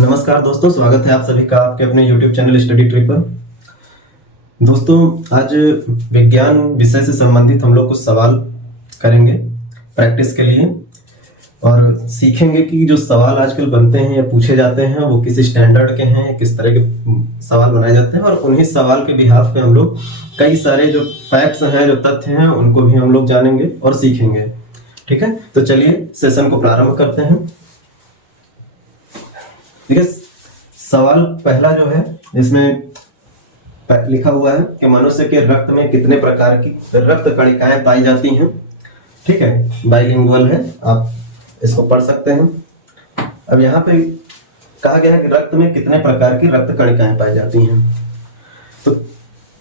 नमस्कार दोस्तों, स्वागत है आप सभी का आपके अपने YouTube चैनल स्टडी ट्री पर। दोस्तों, आज विज्ञान विषय से संबंधित हम लोग कुछ सवाल करेंगे प्रैक्टिस के लिए और सीखेंगे कि जो सवाल आजकल बनते हैं या पूछे जाते हैं वो किस स्टैंडर्ड के हैं, किस तरह के सवाल बनाए जाते हैं और उन्हीं सवाल के बिहाफ पे हम लोग कई सारे जो फैक्ट्स हैं, जो तथ्य हैं, उनको भी हम लोग जानेंगे और सीखेंगे। ठीक है, तो चलिए सेशन को प्रारंभ करते हैं। देखिए, सवाल पहला जो है इसमें लिखा हुआ है कि मनुष्य के रक्त में कितने प्रकार की रक्त कणिकाएं पाई जाती हैं। ठीक है, बाइलिंगुअल है, आप इसको पढ़ सकते हैं। अब यहाँ पे कहा गया है कि रक्त में कितने प्रकार की रक्त कणिकाएं पाई जाती हैं। तो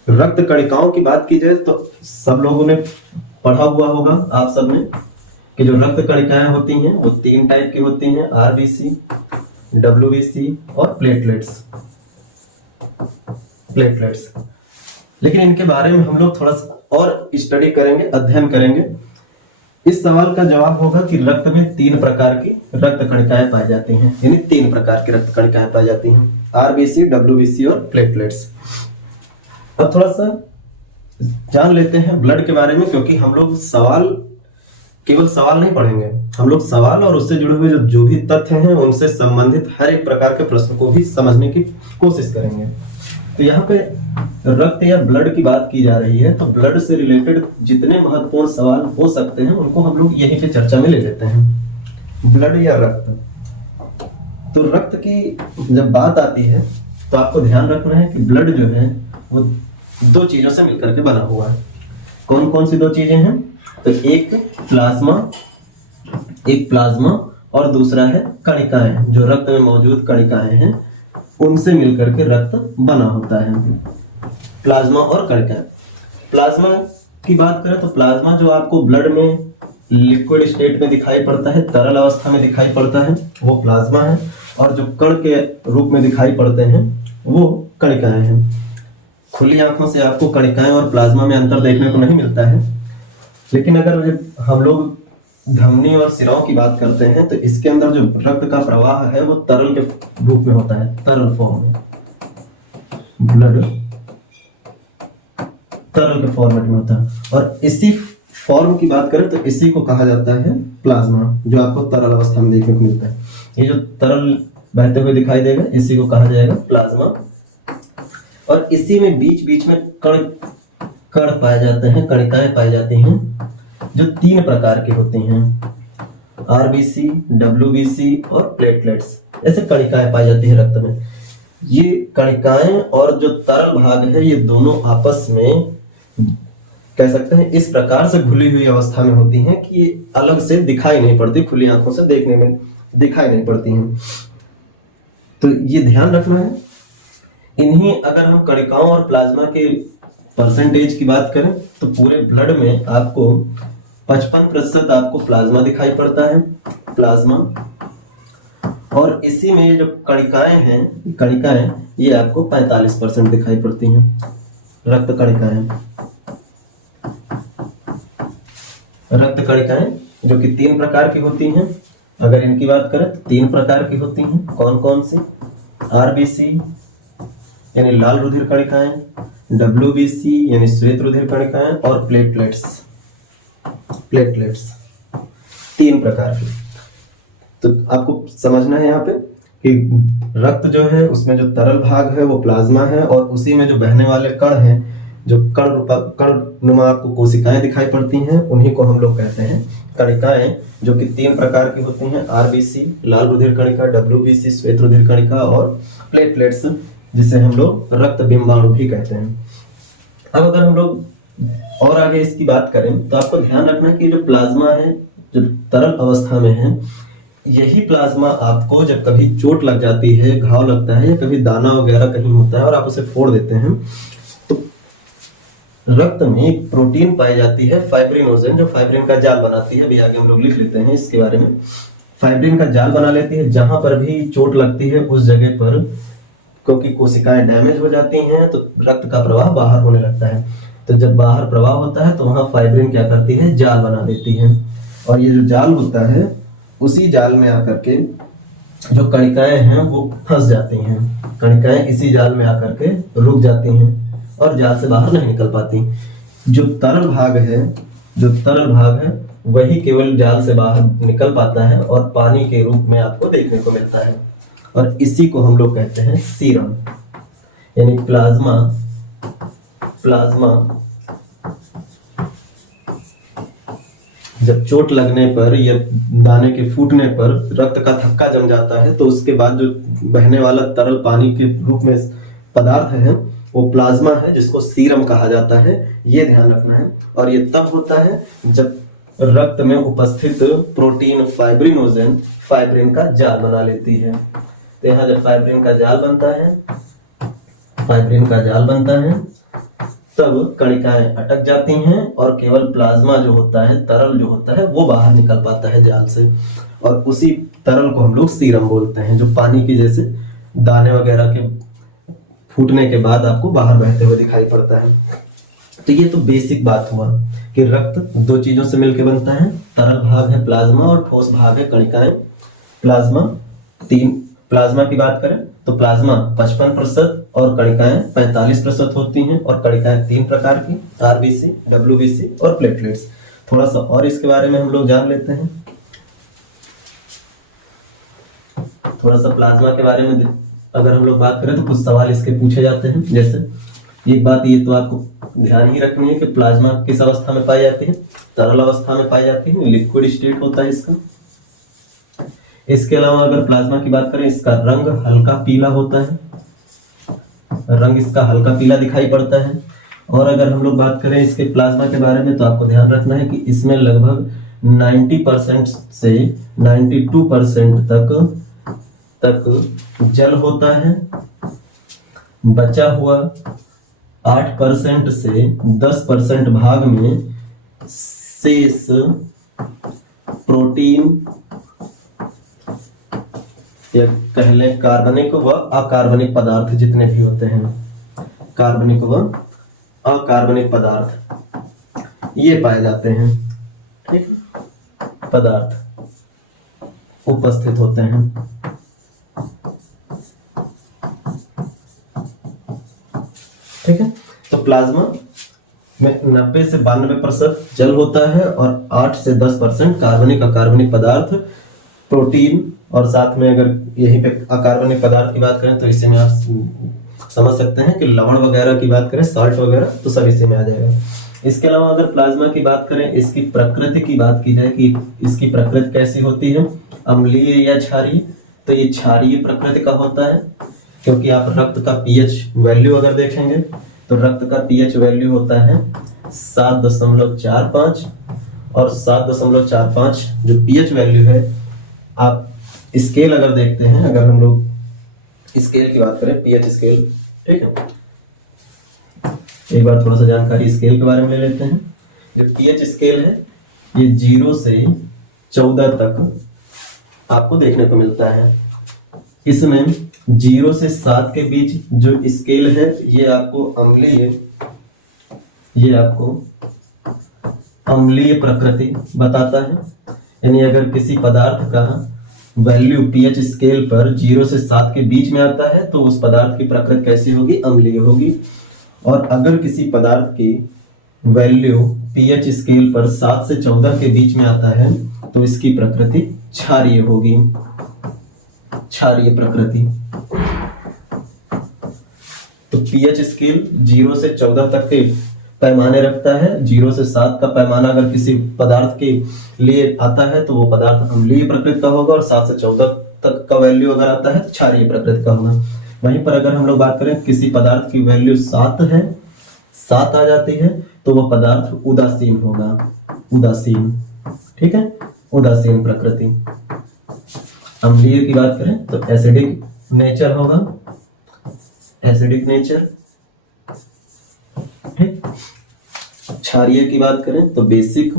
रक्त कणिकाओं की बात की जाए तो सब लोगों ने पढ़ा हुआ होगा, आप सब ने, कि जो रक्त कणिकाएं होती हैं वो तीन टाइप की होती हैं, आरबीसी, डब्ल्यूबीसी और प्लेटलेट्स। लेकिन इनके बारे में हम लोग थोड़ा सा और स्टडी करेंगे, अध्ययन करेंगे। इस सवाल का जवाब होगा कि रक्त में तीन प्रकार की रक्त कणिकाएं पाई जाती हैं, यानी तीन प्रकार की रक्त कणिकाएं पाई जाती हैं, आरबीसी, डब्ल्यूबीसी और प्लेटलेट्स। अब थोड़ा सा जान लेते हैं ब्लड के बारे में, क्योंकि हम लोग केवल सवाल नहीं पढ़ेंगे, हम लोग सवाल और उससे जुड़े हुए जो भी तथ्य हैं उनसे संबंधित हर एक प्रकार के प्रश्न को भी समझने की कोशिश करेंगे। तो यहाँ पे रक्त या ब्लड की बात की जा रही है, तो ब्लड से रिलेटेड जितने महत्वपूर्ण सवाल हो सकते हैं उनको हम लोग यहीं पे चर्चा में ले लेते हैं। ब्लड या रक्त। तो रक्त की जब बात आती है तो आपको ध्यान रखना है कि ब्लड जो है वो दो चीजों से मिलकर के बना हुआ है। कौन कौन सी दो चीजें हैं? तो एक प्लाज्मा और दूसरा है कणिकाएं। जो रक्त में मौजूद कणिकाएं हैं उनसे मिलकर के रक्त बना होता है, प्लाज्मा और कणिकाएं। प्लाज्मा की बात करें तो प्लाज्मा जो आपको ब्लड में लिक्विड स्टेट में दिखाई पड़ता है, तरल अवस्था में दिखाई पड़ता है, वो प्लाज्मा है। और जो कण के रूप में दिखाई पड़ते हैं वो कणिकाएं हैं। खुली आंखों से आपको कणिकाएं और प्लाज्मा में अंतर देखने को नहीं मिलता है, लेकिन अगर हम लोग धमनी और सिराओं की बात करते हैं तो इसके अंदर जो रक्त का प्रवाह है वो तरल के रूप में होता है, तरल फॉर्म में। ब्लड तरल के फॉर्मेट में होता है और इसी फॉर्म की बात करें तो इसी को कहा जाता है प्लाज्मा, जो आपको तरल अवस्था में देखने को मिलता है। ये जो तरल बहते हुए दिखाई देगा इसी को कहा जाएगा प्लाज्मा। और इसी में बीच बीच में कण पाए जाते हैं, कणिकाएं पाई जाती हैं, जो तीन प्रकार की होती हैं, आरबीसी, डब्ल्यूबीसी और प्लेटलेट्स। ऐसे कणिकाएं पाई जाती हैं रक्त में। ये कणिकाएं और जो तरल भाग है ये दोनों आपस में कह सकते हैं इस प्रकार से घुली हुई अवस्था में होती हैं कि ये अलग से दिखाई नहीं पड़ती, खुली आंखों से देखने में दिखाई नहीं पड़ती हैं। तो ये ध्यान रखना है। इन्हीं अगर हम कणिकाओं और प्लाज्मा के परसेंटेज की बात करें तो पूरे ब्लड में आपको 55% आपको प्लाज्मा दिखाई पड़ता है, प्लाज्मा। और इसी में जो कणिकाएं हैं, कणिकाएं ये आपको 45% दिखाई पड़ती हैं, रक्त कणिकाएं। रक्त कणिकाएं जो कि तीन प्रकार की होती हैं, अगर इनकी बात करें तो तीन प्रकार की होती हैं। कौन कौन सी? आरबीसी यानी लाल रुधिर कणिकाएं, डब्ल्यूबीसी यानी श्वेत रुधिर कणिकाएं और प्लेटलेट्स तीन प्रकार की। तो आपको समझना है यहाँ पे कि रक्त जो है उसमें जो तरल भाग है वो प्लाज्मा है और उसी में जो बहने वाले कण हैं, जो कण नुमा आपको कोशिकाएं दिखाई पड़ती हैं, उन्हीं को हम लोग कहते हैं कणिकाएं, जो कि तीन प्रकार की होती हैं, आरबीसी लाल रुधिर कणिका, डब्ल्यूबीसी श्वेत रुधिर कणिका और प्लेटलेट्स जिसे हम लोग रक्त बिंबाणु भी कहते हैं। अब अगर हम लोग और आगे इसकी बात करें तो आपको ध्यान रखना कि जो प्लाज्मा है, जो तरल अवस्था में है, यही प्लाज्मा आपको जब कभी चोट लग जाती है, घाव लगता है या कभी दाना वगैरह कहीं होता है और आप उसे फोड़ देते हैं, तो रक्त में एक प्रोटीन पाई जाती है फाइब्रिनोजन, जो फाइब्रिन का जाल बनाती है। अभी आगे हम लोग लिख लेते हैं इसके बारे में। फाइब्रिन का जाल बना लेती है, जहां पर भी चोट लगती है उस जगह पर, क्योंकि कोशिकाएं डैमेज हो जाती हैं तो रक्त का प्रवाह बाहर होने लगता है। तो जब बाहर प्रवाह होता है तो वहां फाइब्रिन क्या करती है? जाल बना देती है। और ये जो जाल होता है उसी जाल में आकर के जो कणिकाएं हैं वो फंस जाती हैं, कणिकाएं इसी जाल में आकर के रुक जाती हैं और जाल से बाहर नहीं निकल पाती। जो तरल भाग है, जो तरल भाग है वही केवल जाल से बाहर निकल पाता है और पानी के रूप में आपको देखने को मिलता है, और इसी को हम लोग कहते हैं सीरम, यानी प्लाज्मा। प्लाज्मा जब चोट लगने पर या दाने के फूटने पर रक्त का थक्का जम जाता है तो उसके बाद जो बहने वाला तरल पानी के रूप में पदार्थ है वो प्लाज्मा है, जिसको सीरम कहा जाता है। ये ध्यान रखना है। और ये तब होता है जब रक्त में उपस्थित प्रोटीन फाइब्रिनोजेन फाइब्रिन का जाल बना लेती है। तो यहाँ जब फाइब्रिन का जाल बनता है, फाइब्रिन का जाल बनता है, तब कणिकाएं अटक जाती हैं और केवल प्लाज्मा जो होता है, तरल जो होता है, वो बाहर निकल पाता है जाल से, और उसी तरल को हम लोग सीरम बोलते हैं, जो पानी की जैसे दाने वगैरह के फूटने के बाद आपको बाहर बहते हुए दिखाई पड़ता है। तो ये तो बेसिक बात हुआ कि रक्त दो चीजों से मिलकर बनता है, तरल भाग है प्लाज्मा और ठोस भाग है कणिकाएं। प्लाज्मा प्लाज्मा की बात करें तो प्लाज्मा 55% और कणिकाएं 45% होती हैं, और कणिकाएं 3 प्रकार की, आरबीसी, डब्ल्यूबीसी और प्लेटलेट्स। थोड़ा सा और इसके बारे में हम लोग जान लेते हैं। थोड़ा सा प्लाज्मा के बारे में अगर हम लोग बात करें तो कुछ सवाल इसके पूछे जाते हैं। जैसे एक बात ये तो आपको ध्यान ही रखनी है कि प्लाज्मा किस अवस्था में पाई जाती है, तरल अवस्था में पाई जाती है, लिक्विड स्टेट होता है इसका। इसके अलावा अगर प्लाज्मा की बात करें, इसका रंग हल्का पीला होता है, रंग इसका हल्का पीला दिखाई पड़ता है। और अगर हम लोग बात करें इसके प्लाज्मा के बारे में तो आपको ध्यान रखना है कि इसमें लगभग 90% से 92% तक जल होता है। बचा हुआ 8% से 10% भाग में शेष प्रोटीन या कह लें कार्बनिक व अकार्बनिक पदार्थ जितने भी होते हैं, कार्बनिक व अकार्बनिक पदार्थ ये पाए जाते हैं, ठीक, पदार्थ उपस्थित होते हैं। ठीक है, तो प्लाज्मा में 90 से 92% जल होता है और 8 से 10% कार्बनिक अकार्बनिक पदार्थ, प्रोटीन, और साथ में अगर यहीं पे अकार्बनिक पदार्थ की बात करें तो इसी में आप समझ सकते हैं कि लवण वगैरह की बात करें, साल्ट वगैरह, तो सब इसी में आ जाएगा। इसके अलावा अगर प्लाज्मा की बात करें, इसकी प्रकृति की बात की जाए कि इसकी प्रकृति कैसी होती है, अम्लीय या क्षारीय, तो ये क्षारीय प्रकृति का होता है, क्योंकि आप रक्त का पीएच वैल्यू अगर देखेंगे तो रक्त का पीएच वैल्यू होता है 7.45, और 7.45 जो पीएच वैल्यू है, आप स्केल अगर देखते हैं, अगर हम लोग स्केल की बात करें, पीएच स्केल, ठीक है, एक बार थोड़ा सा जानकारी स्केल के बारे में ले लेते हैं। जो पीएच स्केल है ये 0 से 14 तक आपको देखने को मिलता है। इसमें 0 से 7 के बीच जो स्केल है ये आपको अम्लीय प्रकृति बताता है। यानी अगर किसी पदार्थ का वैल्यू पीएच स्केल पर 0 से 7 के बीच में आता है तो उस पदार्थ की प्रकृति कैसी होगी, अम्लीय होगी। और अगर किसी पदार्थ की वैल्यू पीएच स्केल पर 7 से 14 के बीच में आता है तो इसकी प्रकृति क्षारीय होगी, क्षारीय प्रकृति। तो पीएच स्केल 0 से 14 तक के पैमाने रखता है। 0 से 7 का पैमाना अगर किसी पदार्थ के लिए आता है तो वो पदार्थ अम्लीय प्रकृति का होगा, और 7 से 14 तक का वैल्यू अगर आता है तो क्षारीय प्रकृति का होगा। वहीं पर अगर हम लोग बात करें किसी पदार्थ की वैल्यू 7 है, 7 आ जाती है तो वह पदार्थ उदासीन होगा, उदासीन, ठीक है, उदासीन प्रकृति। अम्लीय की बात करें तो एसिडिक नेचर होगा, एसिडिक नेचर, ठीक। क्षारीय की बात करें तो बेसिक,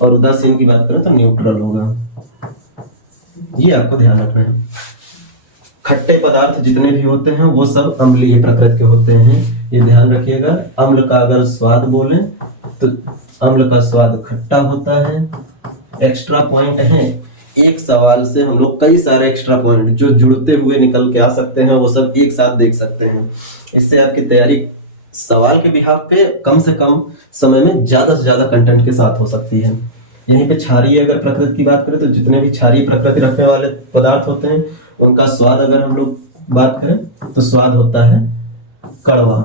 और उदासीन की बात करें तो न्यूट्रल होगा। ये आपको ध्यान रखना है। खट्टे पदार्थ जितने भी होते हैं वो सब अम्लीय प्रकृति के होते हैं, ये ध्यान रखिएगा। अम्ल का अगर स्वाद बोलें तो अम्ल का स्वाद खट्टा होता है। एक्स्ट्रा पॉइंट है एक सवाल से हम लोग कई सारे एक्स्ट्रा पॉइंट जो जुड़ते हुए निकल के आ सकते हैं वो सब एक साथ देख सकते हैं। इससे आपकी तैयारी सवाल के बिहाफ पे कम से कम समय में ज्यादा से ज्यादा कंटेंट के साथ हो सकती है। यहीं पे क्षारीय अगर प्रकृति की बात करें तो जितने भी क्षारीय प्रकृति रखने वाले पदार्थ होते हैं उनका स्वाद अगर हम लोग बात करें तो स्वाद होता है कड़वा,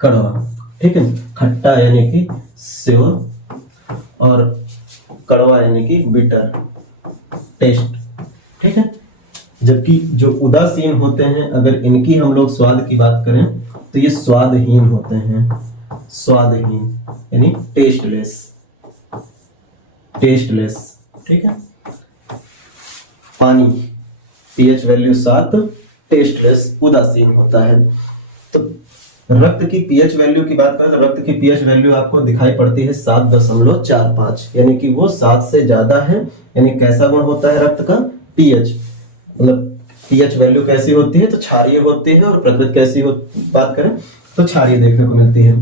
कड़वा, ठीक है। खट्टा यानी कि स्योर और कड़वा यानी कि बिटर, टेस्ट, ठीक है। जबकि जो उदासीन होते हैं अगर इनकी हम लोग स्वाद की बात करें तो ये स्वादहीन होते हैं, स्वादहीन यानी टेस्टलेस, टेस्टलेस, ठीक है। पानी पीएच वैल्यू 7, टेस्टलेस, उदासीन होता है। तो रक्त की पीएच वैल्यू की बात करें तो रक्त की पीएच वैल्यू आपको दिखाई पड़ती है 7.45, यानी कि वो 7 से ज्यादा है। यानी कैसा गुण होता है रक्त का? पीएच, मतलब पीएच वैल्यू कैसी होती है तो क्षारीय होती है, और प्रकृति कैसी हो बात करें तो क्षारीय देखने को मिलती है।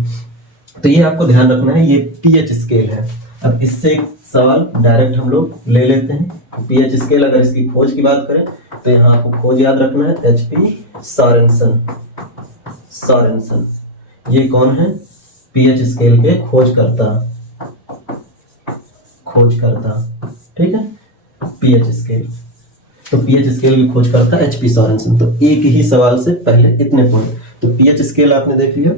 तो ये आपको ध्यान रखना है, ये पीएच स्केल है। अब इससे एक सवाल डायरेक्ट हम लोग ले लेते हैं। पीएच स्केल अगर इसकी खोज की बात करें तो यहाँ आपको खोज याद रखना है, एचपी सॉरेनसन, सॉरेनसन ये कौन है? पीएच स्केल के खोजकर्ता, खोजकर्ता, ठीक है। पीएच स्केल, तो पीएच स्केल की खोज करता है एचपी सॉरेनसन। तो एक ही सवाल से पहले इतने पॉइंट, तो पीएच स्केल आपने देख लिया।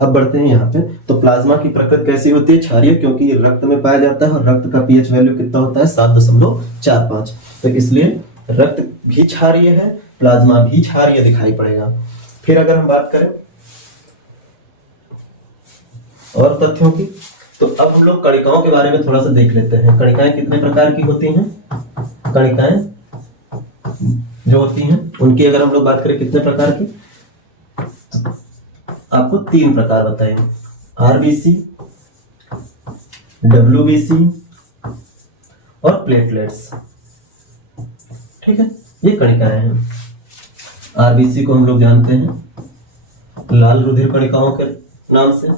अब बढ़ते हैं यहाँ पे, तो प्लाज्मा की प्रकृति कैसी होती है? क्षारीय, क्योंकि ये रक्त में पाया जाता है और रक्त का पीएच वैल्यू कितना होता है? 7.45। तो इसलिए रक्त भी क्षारीय है, प्लाज्मा भी क्षारीय दिखाई पड़ेगा। फिर अगर हम बात करें और तथ्यों की, तो अब हम लोग कणिकाओं के बारे में थोड़ा सा देख लेते हैं। कणिकाएं कितने प्रकार की होती हैं? कणिकाएं जो होती हैं उनकी अगर हम लोग बात करें कितने प्रकार की, तो आपको 3 प्रकार बताए, आरबीसी, डब्ल्यूबीसी और प्लेटलेट्स, ठीक है। ये कणिकाएं हैं। आरबीसी को हम लोग जानते हैं लाल रुधिर कणिकाओं के नाम से,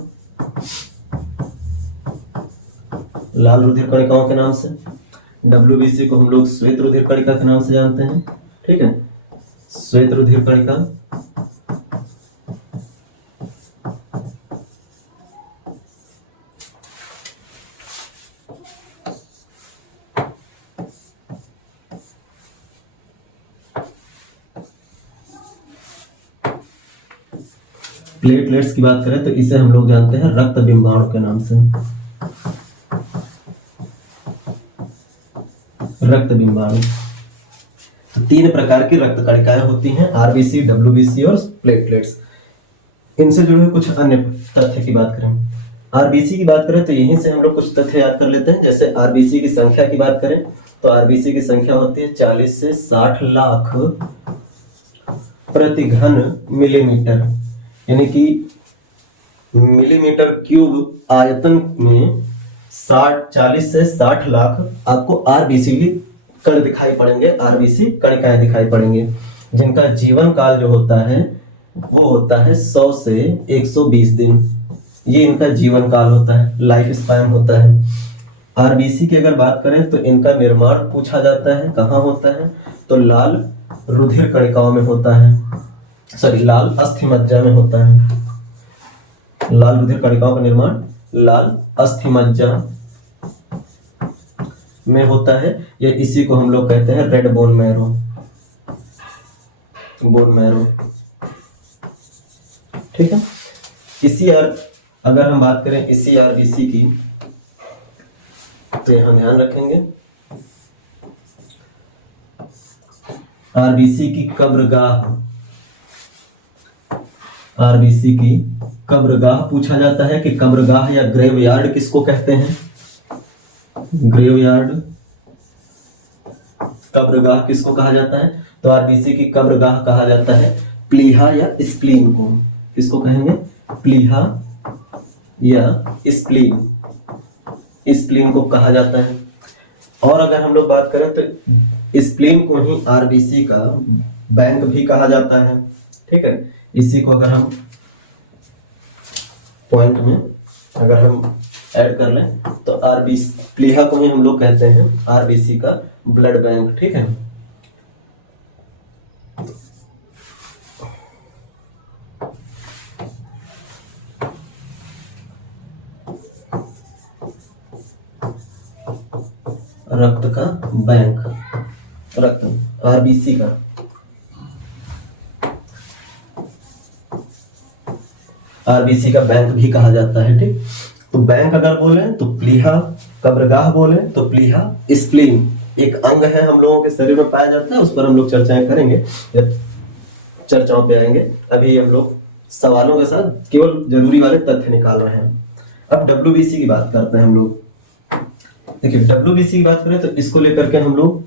लाल रुधिर कणिकाओं के नाम से। डब्ल्यूबीसी को हम लोग श्वेत रुधिर कणिका के नाम से जानते हैं, ठीक है, श्वेत रुधिर कणिका। प्लेटलेट्स की बात करें तो इसे हम लोग जानते हैं रक्त बिंबाणु के नाम से, रक्त बिंबाणु। तो 3 प्रकार की रक्त कणिकाएं होती हैं, आरबीसी, डब्ल्यूबीसी और प्लेटलेट्स। इनसे जुड़े हुए कुछ अन्य तथ्य की बात करें, आरबीसी की बात करें तो यहीं से हम लोग कुछ तथ्य याद कर लेते हैं। जैसे आरबीसी की संख्या की बात करें तो आरबीसी की संख्या होती है 40 से 60 लाख प्रति घन मिलीमीटर, यानी कि मिलीमीटर क्यूब आयतन में 40 से 60 लाख आपको आरबीसी कण दिखाई पड़ेंगे, आरबीसी कणिकाएं दिखाई पड़ेंगे, जिनका जीवन काल जो होता है वो होता है 100 से 120 दिन। ये इनका जीवन काल होता है, लाइफ स्पैन होता है। आरबीसी की अगर बात करें तो इनका निर्माण पूछा जाता है, कहाँ होता है? तो लाल रुधिर कणिकाओं में होता है, सॉरी लाल अस्थिमज्जा में होता है। लाल रुधिर कणिकाओं का निर्माण लाल अस्थिमज्जा में होता है, या इसी को हम लोग कहते हैं red bone marrow, bone marrow, ठीक है। अगर हम बात करें इसी आरबीसी की तो यहां ध्यान रखेंगे आरबीसी की कब्रगाह, आरबीसी की कब्रगाह पूछा जाता है कि कब्रगाह या ग्रेवयार्ड किसको कहते हैं? ग्रेवयार्ड, कब्रगाह किसको कहा जाता है? तो आरबीसी की कब्रगाह कहा जाता है प्लीहा या स्प्लीन को। किसको कहेंगे? प्लीहा या स्प्लीन, स्प्लीन को कहा जाता है। और अगर हम लोग बात करें तो स्प्लीन को ही आरबीसी का बैंक भी कहा जाता है, ठीक है। इसी को अगर हम पॉइंट में अगर हम ऐड कर लें तो आरबीसी, प्लीहा को ही हम लोग कहते हैं आरबीसी का ब्लड बैंक। ठीक है, रक्त का बैंक, रक्त आरबीसी का। आरबीसी का बैंक भी कहा जाता है। ठीक, तो बैंक अगर बोले तो प्लीहा, कब्रगाह बोले तो प्लीहा स्प्लीन, एक अंग है हम लोगों के शरीर में पाया जाता है, उस पर हम लोग चर्चाएं करेंगे जब चर्चाओं पे आएंगे। अभी हम लोग सवालों के साथ केवल जरूरी वाले तथ्य निकाल रहे हैं। अब डब्ल्यूबीसी की बात करते हैं हम लोग। देखिए डब्ल्यूबीसी की बात करें तो इसको लेकर के हम लोग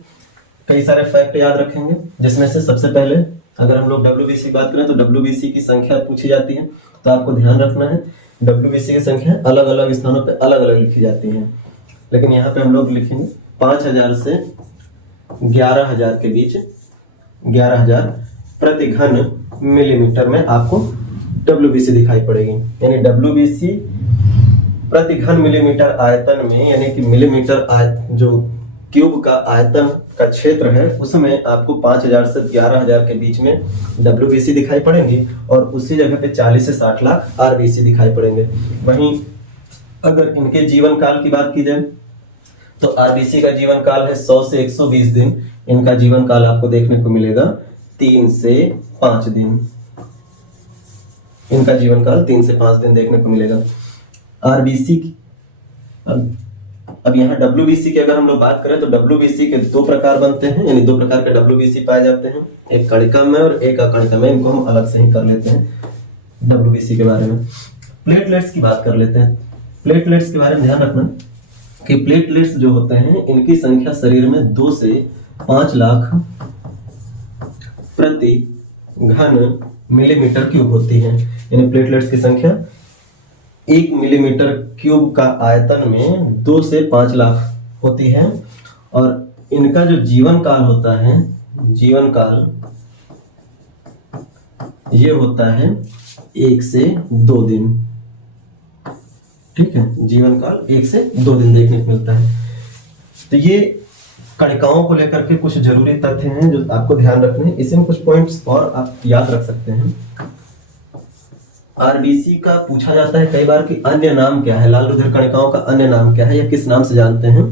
कई सारे फैक्ट याद रखेंगे, जिसमें से सबसे पहले अगर हम लोग डब्ल्यूबीसी की बात करें तो डब्ल्यूबीसी की संख्या पूछी जाती है, तो आपको ध्यान रखना है डब्ल्यूबीसी की संख्या अलग अलग स्थानों पे अलग अलग लिखी जाती है, लेकिन यहाँ पे हम लोग लिखेंगे 5000 से 11000 के बीच, 11000 प्रति घन मिलीमीटर में आपको डब्ल्यूबीसी दिखाई पड़ेगी। यानी डब्ल्यूबीसी प्रति घन मिलीमीटर आयतन में, यानी कि मिलीमीटर जो क्यूब का आयतन का क्षेत्र है उसमें आपको 5000 से 11000 के बीच में डब्ल्यूबीसी दिखाई पड़ेंगी, और उसी जगह पे 40 से 60 लाख आरबीसी दिखाई पड़ेंगे। वहीं अगर इनके जीवन काल की बात की जाए तो आरबीसी का जीवन काल है 100 से 120 दिन, इनका जीवन काल आपको देखने को मिलेगा 3 से 5 दिन, इनका जीवन काल 3 से 5 दिन देखने को मिलेगा। आरबीसी की अब यहाँ डब्ल्यूबीसी की अगर हम लोग बात करें तो डब्ल्यूबीसी के दो प्रकार बनते हैं, यानी दो प्रकार के डब्ल्यूबीसी पाए जाते हैं, एक कणिकामय और एक अकणिकामय। इनको हम अलग से ही कर लेते हैं डब्ल्यूबीसी के बारे में। प्लेटलेट्स की बात कर लेते हैं। प्लेटलेट्स के बारे में ध्यान रखना कि प्लेटलेट्स जो होते हैं इनकी संख्या शरीर में 2 से 5 लाख प्रति घन मिलीमीटर क्यूब होती है। यानी प्लेटलेट्स की संख्या 1 मिलीमीटर क्यूब का आयतन में 2 से 5 लाख होती है, और इनका जो जीवन काल होता है, जीवन काल ये होता है 1 से 2 दिन। ठीक है, जीवन काल 1 से 2 दिन देखने को मिलता है। तो ये कणिकाओं को लेकर के कुछ जरूरी तथ्य हैं जो आपको ध्यान रखने हैं। इसमें कुछ पॉइंट्स और आप याद रख सकते हैं। आरबीसी का पूछा जाता है कई बार कि अन्य नाम क्या है, लाल रुधिर कणिकाओं का अन्य नाम क्या है या किस नाम से जानते हैं,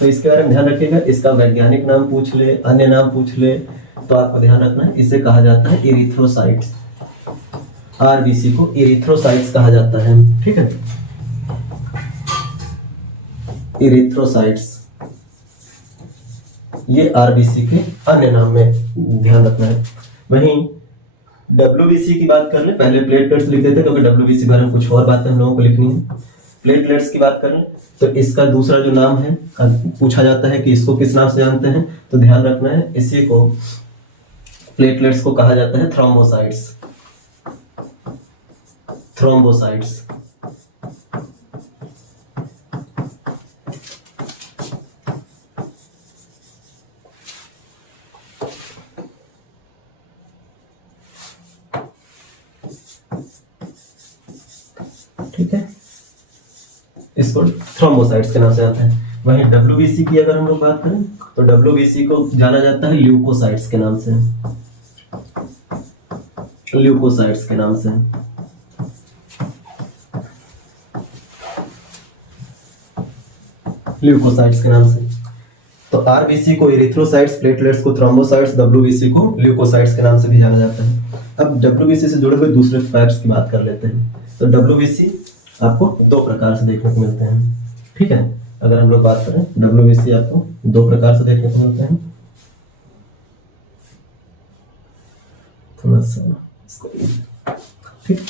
तो इसके बारे में ध्यान रखिएगा। इसका वैज्ञानिक नाम पूछ ले, अन्य नाम पूछ ले, तो आपको ध्यान रखना है इसे कहा जाता है इरिथ्रोसाइट्स। आरबीसी को इरिथ्रोसाइट्स कहा जाता है। ठीक है, इरिथ्रोसाइट्स ये आरबीसी के अन्य नाम में ध्यान रखना है। वहीं डब्ल्यूबीसी की बात कर ले, पहले प्लेटलेट्स लिख देते क्योंकि डब्ल्यूबीसी के बारे में कुछ और बातें हम लोगों को लिखनी है। प्लेटलेट्स की बात करें तो इसका दूसरा जो नाम है, पूछा जाता है कि इसको किस नाम से जानते हैं, तो ध्यान रखना है इसी को, प्लेटलेट्स को कहा जाता है थ्रोम्बोसाइट्स। थ्रोम्बोसाइट्स ठीक है, इसको थ्रोम्बोसाइट्स के नाम से आता है। वहीं डब्ल्यूबीसी की अगर हम लोग बात करें तो डब्ल्यूबीसी को जाना जाता है ल्यूकोसाइट्स के नाम से, ल्यूकोसाइट्स के नाम से। ल्यूकोसाइट्स के नाम से। तो आरबीसी को इरिथ्रोसाइट्स, प्लेटलेट्स को थ्रोम्बोसाइट्स, डब्ल्यूबीसी को ल्यूकोसाइट्स के नाम से भी जाना जाता है। अब डब्ल्यूबीसी से जुड़े हुए दूसरे फैक्ट्स की बात कर लेते हैं। तो डब्ल्यूबीसी आपको 2 प्रकार से देखने को मिलते हैं। ठीक है, अगर हम लोग बात करें डब्ल्यूबीसी आपको 2 प्रकार से देखने को मिलते हैं। थोड़ा सा इसको, ठीक,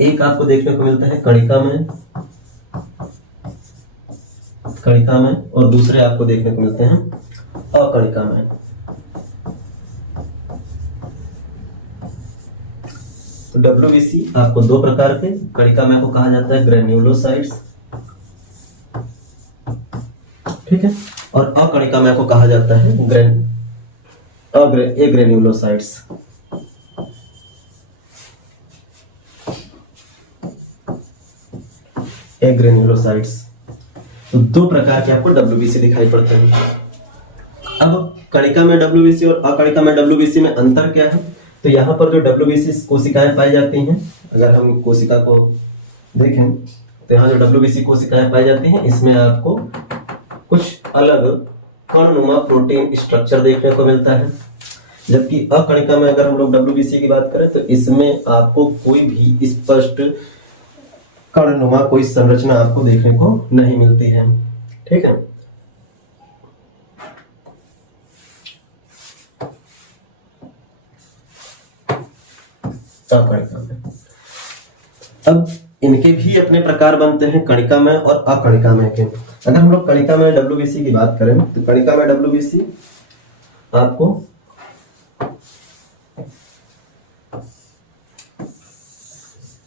एक आपको देखने को मिलता है कणिका में, कणिका में, और दूसरे आपको देखने को मिलते हैं अकणिका में। तो डब्ल्यूबीसी आपको 2 प्रकार के, कणिका में को कहा जाता है ग्रेन्युलोसाइट्स, ठीक है, और अकणिका में को कहा जाता है एग्रेन्युलोसाइट्स। एग्रेन्युलोसाइट्स। तो दो प्रकार के आपको डब्ल्यूबीसी दिखाई पड़ते हैं। अब कणिका में डब्ल्यूबीसी और अकणिका में डब्ल्यूबीसी में अंतर क्या है? तो यहाँ पर जो डब्ल्यूबीसी कोशिकाएं पाई जाती हैं, अगर हम कोशिका को देखें तो यहाँ जो डब्ल्यूबीसी कोशिकाएं पाई जाती हैं, इसमें आपको कुछ अलग कणनुमा प्रोटीन स्ट्रक्चर देखने को मिलता है। जबकि अकणिका में अगर हम लोग डब्ल्यूबीसी की बात करें तो इसमें आपको कोई भी स्पष्ट कणनुमा कोई संरचना आपको देखने को नहीं मिलती है। ठीक है, अकणिका में अब इनके भी अपने प्रकार बनते हैं, कणिका में और अकणिका में के। अगर हम लोग कणिका में डब्ल्यूबीसी की बात करें तो कणिका में डब्ल्यूबीसी आपको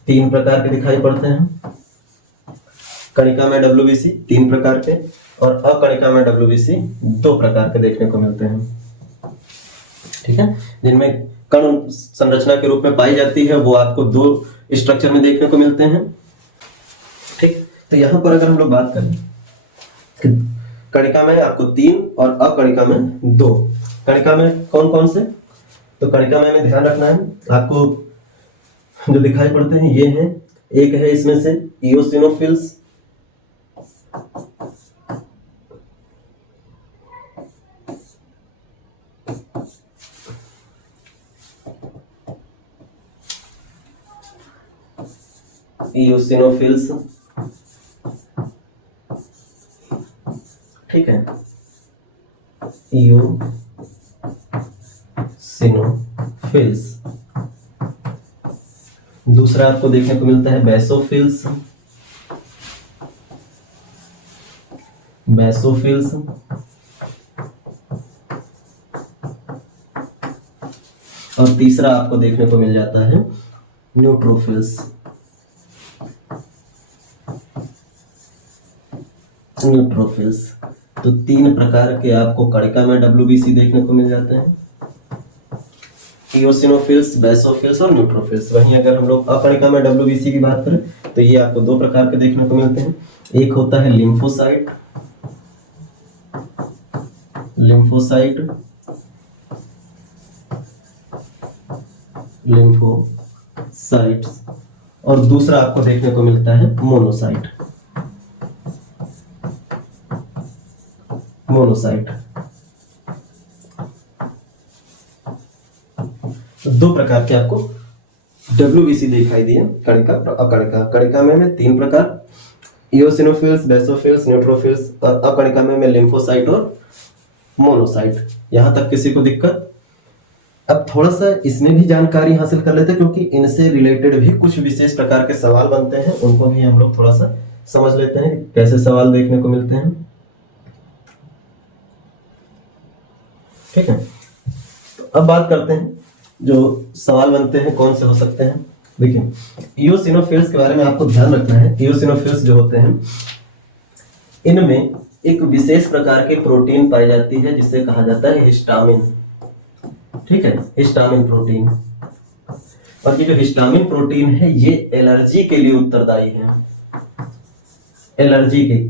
तीन प्रकार के दिखाई पड़ते हैं। कणिका में डब्ल्यूबीसी तीन प्रकार के और अकणिका में डब्ल्यूबीसी दो प्रकार के देखने को मिलते हैं। ठीक है, जिनमें कण संरचना के रूप में पाई जाती है वो आपको दो स्ट्रक्चर में देखने को मिलते हैं। ठीक, तो यहां पर अगर हम लोग बात करें कणिका में आपको तीन और अकणिका में दो। कणिका में कौन कौन से? तो कणिका में हमें ध्यान रखना है, आपको जो दिखाई पड़ते हैं ये हैं। एक है इसमें से इओसिनोफिल्स, इओसिनोफिल्स। ठीक है, इओसिनोफिल्स। दूसरा आपको देखने को मिलता है बेसोफिल्स, बेसोफिल्स। और तीसरा आपको देखने को मिल जाता है न्यूट्रोफिल्स, न्यूट्रोफिल्स। तो तीन प्रकार के आपको कणिका में डब्ल्यूबीसी देखने को मिल जाते हैं, इओसिनोफिल्स, बेसोफिल्स और न्यूट्रोफिल्स। वहीं अगर हम लोग अकणिका में डब्ल्यूबीसी की बात करें तो ये आपको दो प्रकार के देखने को मिलते हैं। एक होता है लिम्फोसाइट, लिम्फोसाइट, लिम्फोसाइट्स। और दूसरा आपको देखने को मिलता है मोनोसाइट, मोनोसाइट। तो दो प्रकार के आपको डब्ल्यूबीसी दिखाई दिए, कणिका और अकणिका। कणिका में तीन प्रकार, इओसिनोफिल्स, बेसोफिल्स, न्यूट्रोफिल्स। और अकणिका में लिम्फोसाइट और मोनोसाइट। यहां तक किसी को दिक्कत? अब थोड़ा सा इसमें भी जानकारी हासिल कर लेते हैं, क्योंकि इनसे रिलेटेड भी कुछ विशेष प्रकार के सवाल बनते हैं, उनको भी हम लोग थोड़ा सा समझ लेते हैं कैसे सवाल देखने को मिलते हैं। ठीक है, तो अब बात करते हैं जो सवाल बनते हैं कौन से हो सकते हैं। देखिए, इओसिनोफिल्स के बारे में आपको ध्यान रखना है। इओसिनोफिल्स जो होते हैं इनमें एक विशेष प्रकार की प्रोटीन पाई जाती है जिसे कहा जाता है हिस्टामिन। ठीक है, हिस्टामिन प्रोटीन। और ये जो हिस्टामिन प्रोटीन है ये एलर्जी के लिए उत्तरदायी है, एलर्जी के।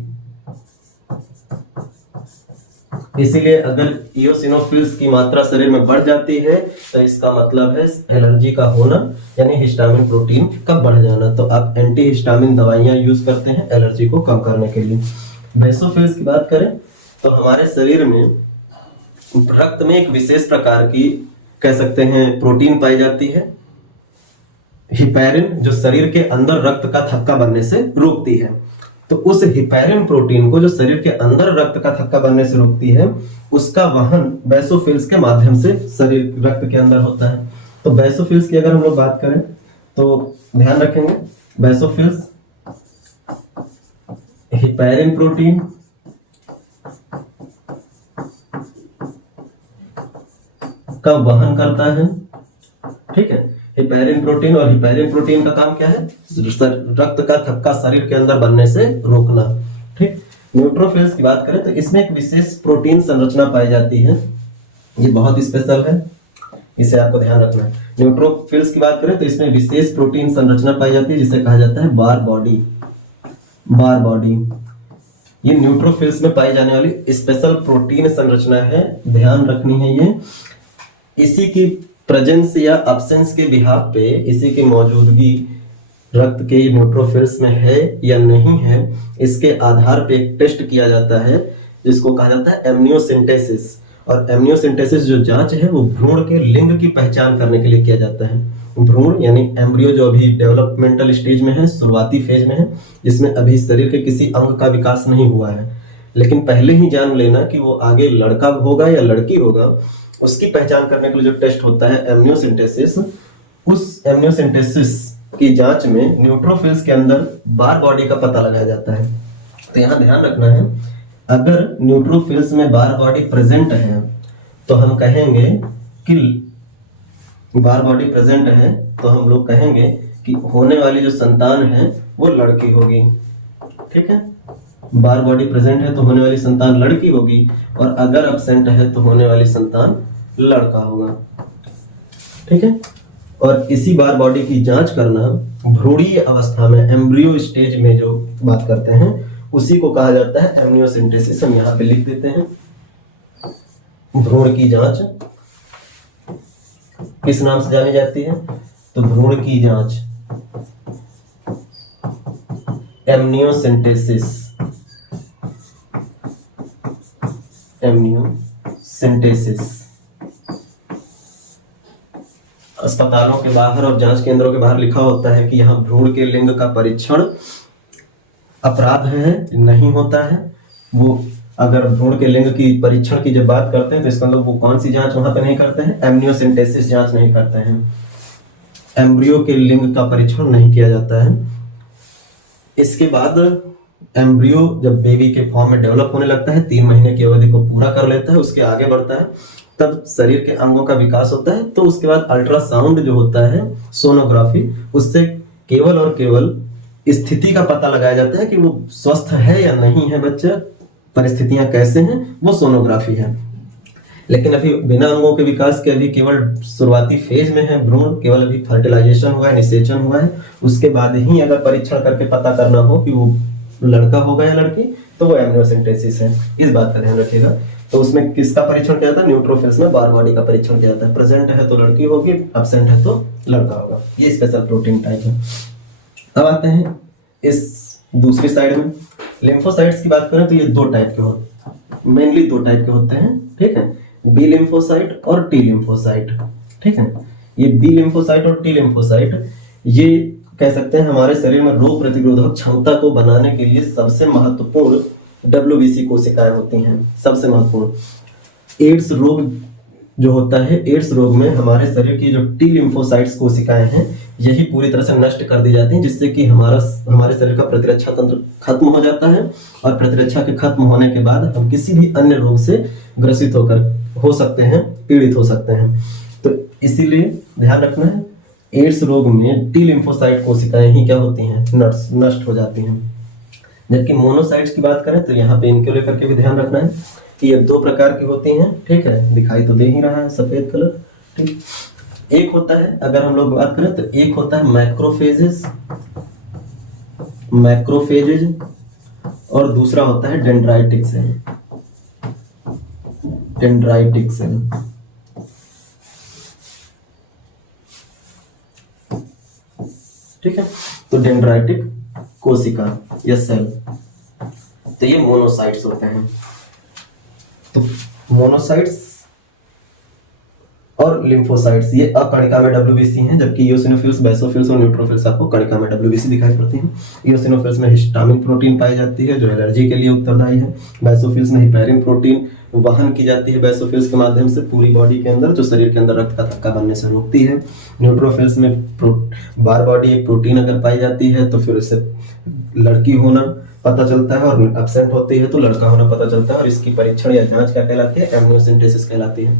इसीलिए अगर इओसिनोफिल्स की मात्रा शरीर में बढ़ जाती है तो इसका मतलब है एलर्जी का होना, यानी हिस्टामिन प्रोटीन का बढ़ जाना। तो आप एंटी हिस्टामिन दवाइयां यूज करते हैं एलर्जी को कम करने के लिए। बेसोफिल्स की बात करें तो हमारे शरीर में रक्त में एक विशेष प्रकार की कह सकते हैं प्रोटीन पाई जाती है, हिपैरिन, जो शरीर के अंदर रक्त का थक्का बनने से रोकती है। तो उस हिपैरिन प्रोटीन को जो शरीर के अंदर रक्त का थक्का बनने से रोकती है, उसका वहन बेसोफिल्स के माध्यम से शरीर रक्त के अंदर होता है। तो बेसोफिल्स की अगर हम लोग बात करें तो ध्यान रखेंगे, बेसोफिल्स हिपैरिन प्रोटीन का वहन करता है। ठीक है, हिपैरिन प्रोटीन, और हिपैरिन प्रोटीन का काम क्या है? रक्त का थक्का शरीर के अंदर बनने से रोकना। ठीक, न्यूट्रोफिल्स की बात करें तो इसमें एक विशेष प्रोटीन संरचना पाई जाती है, ये बहुत स्पेशल है, इसे आपको ध्यान रखना है। न्यूट्रोफिल्स की बात करें तो इसमें विशेष प्रोटीन संरचना पाई जाती है जिसे कहा जाता है बार बॉडी, बार बॉडी, ये न्यूट्रोफिल्स में पाई जाने वाली स्पेशल प्रोटीन संरचना है, ध्यान रखनी है ये। इसी की प्रेजेंस या अब्सेंस के बिहाफ पे, इसी की मौजूदगी रक्त के न्यूट्रोफिल्स में है या नहीं है, इसके आधार पे एक टेस्ट किया जाता है जिसको कहा जाता है एमनियोसिंथेसिस। और एमनियोसिंथेसिस जो जांच है वो भ्रूण के लिंग की पहचान करने के लिए किया जाता है। भ्रूण यानी एम्ब्रियो जो अभी डेवलपमेंटल स्टेज में है, शुरुआती फेज में है, जिसमें अभी शरीर के किसी अंग का विकास नहीं हुआ है, लेकिन पहले ही जान लेना कि वो आगे लड़का होगा या लड़की होगा, उसकी पहचान करने के लिए जो टेस्ट होता है एमनियोसिंथेसिस, उस एमनियोसिंथेसिस की जांच में न्यूट्रोफिल्स के अंदर बार बॉडी का पता लगाया जाता है। तो यहाँ ध्यान रखना है, अगर न्यूट्रोफिल्स में बार बॉडी प्रेजेंट है तो हम कहेंगे कि बार बॉडी प्रेजेंट है तो हम लोग कहेंगे कि होने वाली जो संतान है वो लड़की होगी। ठीक है, बार बॉडी प्रेजेंट है तो होने वाली संतान लड़की होगी, और अगर अब्सेंट है तो होने वाली संतान लड़का होगा। ठीक है, और इसी बार बॉडी की जांच करना भ्रूणीय अवस्था में, एम्ब्रियो स्टेज में जो बात करते हैं, उसी को कहा जाता है एमनियोसिंथेसिस। हम यहाँ पे लिख देते हैं, भ्रूण की जांच किस नाम से जानी जाती है, तो भ्रूण की जांच एमनियोसिंथेसिस, एमनियोसिंथेसिस। अस्पतालों के बाहर और जांच केंद्रों के बाहर लिखा होता है कि यहाँ भ्रूण के लिंग का परीक्षण अपराध है, नहीं होता है। वो अगर भ्रूण के लिंग की परीक्षण की जब बात करते हैं तो इसका मतलब वो कौन सी जांच वहां पे नहीं करते हैं, एमनियोसिंथेसिस जांच नहीं करते हैं, एम्ब्रियो के लिंग का परीक्षण नहीं किया जाता है। इसके बाद एम्ब्रियो जब बेबी के फॉर्म में डेवलप होने लगता है, 3 महीने की अवधि को पूरा कर लेता है, उसके आगे बढ़ता है, तब शरीर के अंगों का विकास होता है। तो उसके बाद अल्ट्रासाउंड जो होता है, सोनोग्राफी, उससे केवल और केवल स्थिति का पता लगाया जाता है कि वो स्वस्थ है या नहीं है बच्चा, परिस्थितियां कैसे हैं, वो सोनोग्राफी है। लेकिन अभी बिना अंगों के विकास के अभी केवल शुरुआती फेज में है भ्रूण, केवल अभी फर्टिलाइजेशन हुआ है, निषेचन हुआ है, उसके बाद ही अगर परीक्षण करके पता करना हो कि वो लड़का होगा या लड़की, तो वो एमनियोसिंथेसिस है। इस बात का ध्यान रखिएगा। तो उसमें किसका परीक्षण किया जाता है, न्यूट्रोफिल्स में बार बॉडी का परीक्षण किया जाता है। प्रेजेंट है तो लड़की होगी, अब्सेंट है तो लड़का होगा। ये स्पेशल प्रोटीन टाइप है। अब आते हैं इस दूसरी साइड में, लिम्फोसाइट्स की बात करें तो ये 2 टाइप के होते हैं, मेनली 2 टाइप के होते हैं। ठीक है, बी लिम्फोसाइट और टी लिम्फोसाइट। ठीक है, ये बी लिम्फोसाइट और टी लिम्फोसाइट, ये कह सकते हैं हमारे शरीर में रोग प्रतिरोधक क्षमता को बनाने के लिए सबसे महत्वपूर्ण WBC कोशिकाएं होती हैं। सबसे महत्वपूर्ण एड्स रोग जो होता है, एड्स रोग में हमारे शरीर की जो टी लिम्फोसाइट्स कोशिकाएं हैं, यही पूरी तरह से नष्ट कर दी जाती हैं, जिससे कि हमारे शरीर का प्रतिरक्षा तंत्र खत्म हो जाता है। और प्रतिरक्षा के खत्म होने के बाद हम किसी भी अन्य रोग से ग्रसित हो सकते हैं, पीड़ित हो सकते हैं। तो इसीलिए ध्यान रखना है, एड्स रोग में टी लिम्फोसाइट कोशिकाएं ही क्या होती हैं, नष्ट हो जाती हैं। जबकि मोनोसाइट्स की बात करें तो यहाँ पे इनको लेकर के भी ध्यान रखना है कि ये 2 प्रकार की होती हैं। ठीक है, दिखाई तो दे ही रहा है सफेद कलर। ठीक, एक होता है, अगर हम लोग बात करें तो एक होता है मैक्रोफेजेस, और दूसरा होता है डेंड्राइटिक सेल, डेंड्राइटिक सेल। ठीक है, तो डेंड्राइटिक कोशिका या सेल, तो ये मोनोसाइट्स होते हैं। तो मोनोसाइट्स और लिम्फोसाइट्स ये अकणिका में WBC हैं, जबकि इओसिनोफिल्स, बेसोफिल्स और न्यूट्रोफिल्स आपको कणिका में WBC दिखाई पड़ती हैं। इओसिनोफिल्स में हिस्टामिन प्रोटीन पाई जाती है जो एलर्जी के लिए उत्तरदायी है। बेसोफिल्स में हिपेरिन प्रोटीन वहन की जाती है बेसोफिल्स के माध्यम से पूरी बॉडी के अंदर, जो शरीर के अंदर रक्त का थक्का बनने से रोकती है। न्यूट्रोफिल्स में बार बॉडी एक प्रोटीन अगर पाई जाती है तो फिर उससे लड़की होना पता चलता है, और एब्सेंट होती है तो लड़का होना पता चलता है, और इसकी परीक्षण या जांच क्या कहलाती है, एमनियोसिंथेसिस कहलाती है।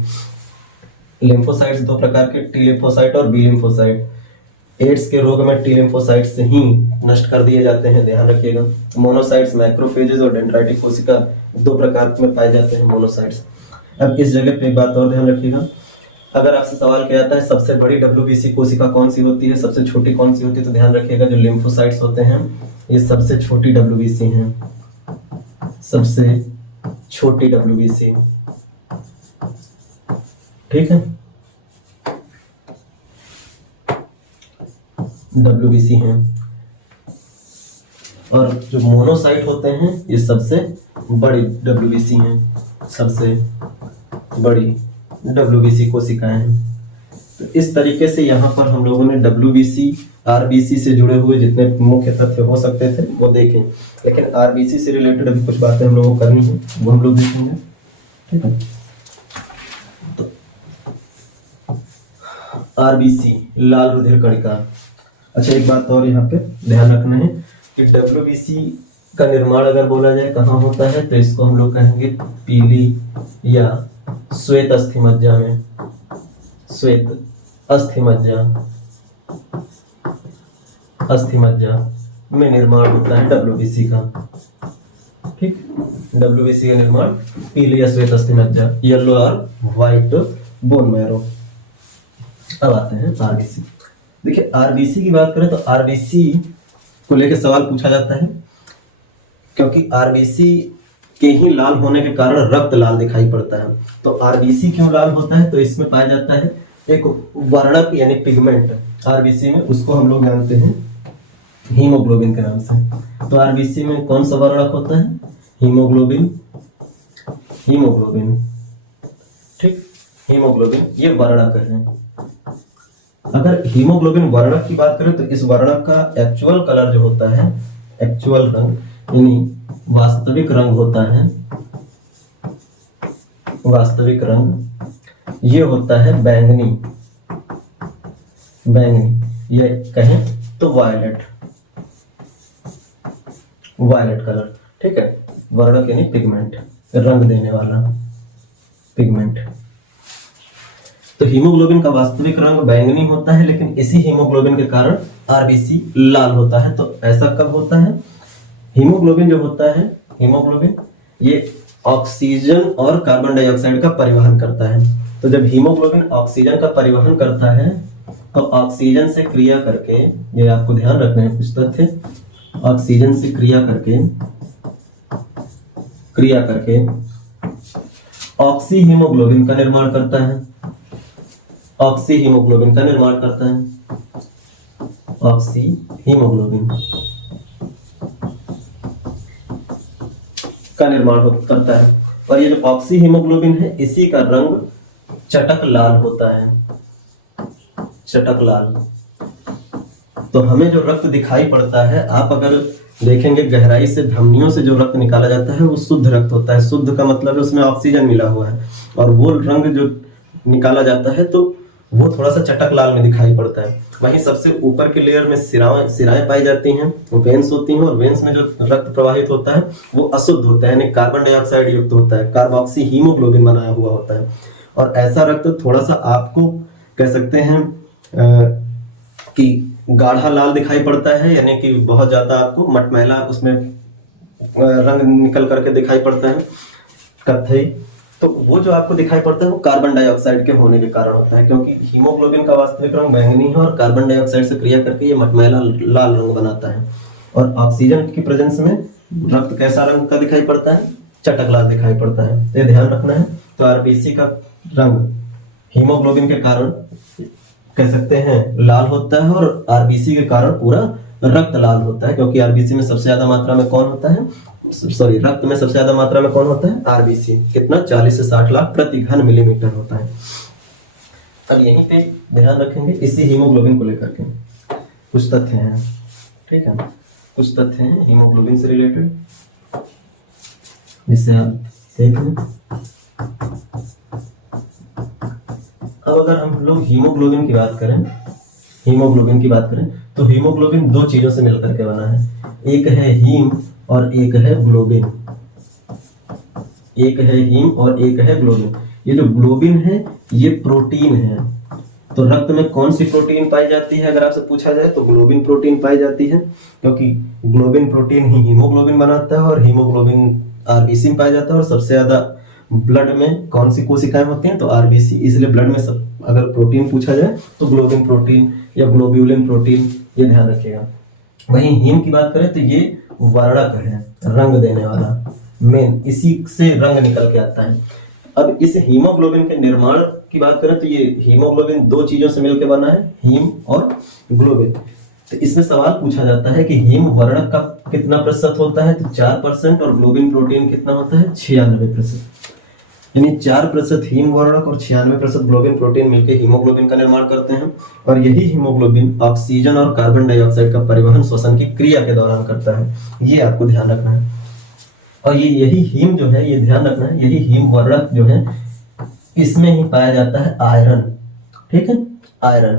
लिम्फोसाइट्स 2 प्रकार के, टी लिम्फोसाइट और बी लिम्फोसाइट। एड्स के रोग में टी लिम्फोसाइट से ही नष्ट कर दिए जाते हैं, ध्यान रखिएगा। मोनोसाइट्स, मैक्रोफेजेस और डेंड्राइटिक कोशिका 2 प्रकार में पाए जाते हैं मोनोसाइट्स। अब इस जगह पे एक बात और ध्यान रखिएगा, अगर आपसे सवाल किया जाता है सबसे बड़ी WBC कोशिका कौन सी होती है, सबसे छोटी कौन सी होती है, तो ध्यान रखिएगा जो लिम्फोसाइट्स होते हैं ये सबसे छोटी WBC हैं, सबसे छोटी WBC। ठीक है, WBC हैं। और जो मोनोसाइट होते हैं ये सबसे बड़ी WBC हैं, सबसे बड़ी WBC कोशिकाएं हैं। तो इस तरीके से यहाँ पर हम लोगों ने WBC RBC से जुड़े हुए जितने मुख्य तथ्य हो सकते थे वो देखें, लेकिन RBC से रिलेटेड अभी कुछ बातें हम लोगों को करनी है, वो हम लोग देखेंगे। ठीक है, तो RBC लाल रुधिर कणिका। अच्छा, एक बात और यहाँ पे ध्यान रखना है कि WBC का निर्माण अगर बोला जाए कहाँ होता है, तो इसको हम लोग कहेंगे पीली या श्वेत अस्थिमज्जा में, श्वेत अस्थिमज्जा, अस्थिमज्जा में निर्माण होता है WBC का। ठीक, WBC का निर्माण पीली या श्वेत अस्थिमज्जा, येलो और व्हाइट बोन मैरो। अब आते हैं RBC। देखिए RBC की बात करें तो RBC को लेकर सवाल पूछा जाता है, क्योंकि RBC के ही लाल होने के कारण रक्त लाल दिखाई पड़ता है। तो RBC क्यों लाल होता है, तो इसमें पाया जाता है एक वर्णक यानी पिगमेंट RBC में, उसको हम लोग जानते हैं हीमोग्लोबिन के नाम से। तो RBC में कौन सा वर्णक होता है, हीमोग्लोबिन, हीमोग्लोबिन। ठीक, हीमोग्लोबिन ये वर्णक है। अगर हीमोग्लोबिन वर्णक की बात करें तो इस वर्णक का एक्चुअल कलर जो होता है, एक्चुअल रंग यानी वास्तविक रंग होता है, वास्तविक रंग ये होता है बैंगनी, बैंगनी, ये कहें तो वायलेट, वायलेट कलर। ठीक है, वर्णक यानी पिगमेंट, रंग देने वाला पिगमेंट। तो हीमोग्लोबिन का वास्तविक रंग बैंगनी होता है, लेकिन इसी हीमोग्लोबिन के कारण RBC लाल होता है। तो ऐसा कब होता है, हीमोग्लोबिन जो होता है, हीमोग्लोबिन ये ऑक्सीजन और कार्बन डाइऑक्साइड का परिवहन करता है। तो जब हीमोग्लोबिन ऑक्सीजन का परिवहन करता है तो ऑक्सीजन से क्रिया करके, ये आपको ध्यान रखना है कुछ तथ्य, ऑक्सीजन से क्रिया करके ऑक्सी हीमोग्लोबिन का निर्माण करता है, ऑक्सी हीमोग्लोबिन का निर्माण करता है, ऑक्सी हीमोग्लोबिन का निर्माण करता है। और ये जो ऑक्सी हीमोग्लोबिन है इसी का रंग चटक लाल होता है, चटक लाल। तो हमें जो रक्त दिखाई पड़ता है, आप अगर देखेंगे गहराई से धमनियों से जो रक्त निकाला जाता है वो शुद्ध रक्त होता है। शुद्ध का मतलब है उसमें ऑक्सीजन मिला हुआ है, और वो रंग जो निकाला जाता है तो वो थोड़ा सा चटक लाल में दिखाई पड़ता है। वहीं सबसे ऊपर के लेयर में सिराएं पाई जाती हैं, वो वेन्स होती हैं, और वेन्स में जो रक्त प्रवाहित होता है वो अशुद्ध होता है, यानी कार्बन डाइऑक्साइड युक्त होता है, कार्बोक्सी हीमोग्लोबिन बनाया हुआ होता है। और ऐसा रक्त थोड़ा सा आपको कह सकते हैं कि गाढ़ा लाल दिखाई पड़ता है, यानी कि बहुत ज्यादा आपको मटमैला उसमें रंग निकल करके दिखाई पड़ता है, कत्थई। तो वो जो आपको दिखाई पड़ता है वो कार्बन डाइऑक्साइड के होने के कारण होता है, क्योंकि हीमोग्लोबिन का वास्तविक रंग बैंगनी है और कार्बन डाइऑक्साइड से क्रिया करके ये मटमैला लाल रंग बनाता है। और ऑक्सीजन की प्रेजेंस में रक्त कैसा रंग का दिखाई पड़ता है, चटक लाल दिखाई पड़ता है। तो ये ध्यान रखना है। तो RBC का रंग हीमोग्लोबिन के कारण कह सकते हैं लाल होता है, और RBC के कारण पूरा रक्त लाल होता है, क्योंकि RBC में सबसे ज्यादा मात्रा में कौन होता है, सॉरी रक्त में सबसे ज्यादा मात्रा में कौन होता है, RBC। कितना, 40 से 60 लाख प्रति घन मिलीमीटर होता है। अब यहीं पे ध्यान रखेंगे इसी हीमोग्लोबिन को लेकर के कुछ तथ्य हैं। ठीक है, कुछ तथ्य हैं हीमोग्लोबिन से रिलेटेड, जिससे आप देख लें। अब अगर हम लोग हीमोग्लोबिन की बात करें, हीमोग्लोबिन की बात करें तो हीमोग्लोबिन दो चीजों से मिलकर के बना है, एक है हीम और एक है ग्लोबिन, एक है हीम और एक है ग्लोबिन। ये जो ग्लोबिन है ये प्रोटीन है। तो रक्त में कौन सी प्रोटीन पाई जाती है अगर आपसे पूछा जाए तो ग्लोबिन प्रोटीन पाई जाती है, क्योंकि ग्लोबिन प्रोटीन ही हीमोग्लोबिन बनाता है, और हीमोग्लोबिन RBC में पाया जाता है। और सबसे ज्यादा ब्लड में कौन सी कोशिकाएं होती हैं, तो आरबीसी। इसलिए ब्लड में सब अगर प्रोटीन पूछा जाए तो ग्लोबिन प्रोटीन या ग्लोब्यूलिन प्रोटीन, ये ध्यान रखिएगा। वहीं हीम की बात करें तो ये वर्णक है, रंग देने वाला, मेन इसी से रंग निकल के आता है। अब इस हीमोग्लोबिन के निर्माण की बात करें तो ये हीमोग्लोबिन दो चीजों से मिलकर बना है, हीम और ग्लोबिन। तो इसमें सवाल पूछा जाता है कि हीम वर्णक का कितना प्रतिशत होता है, तो 4%, और ग्लोबिन प्रोटीन कितना होता है, 96%। यानी 4% हीम वर्णक और 96% ग्लोबिन प्रोटीन मिलकर हीमोग्लोबिन का निर्माण करते हैं। और यही हीमोग्लोबिन ऑक्सीजन और कार्बन डाइऑक्साइड का परिवहन श्वसन की क्रिया के दौरान करता है, ये आपको ध्यान रखना है। और ये यही हीम जो है, ये ध्यान रखना है, यही हीम वर्णक जो है इसमें ही पाया जाता है आयरन। ठीक है, आयरन।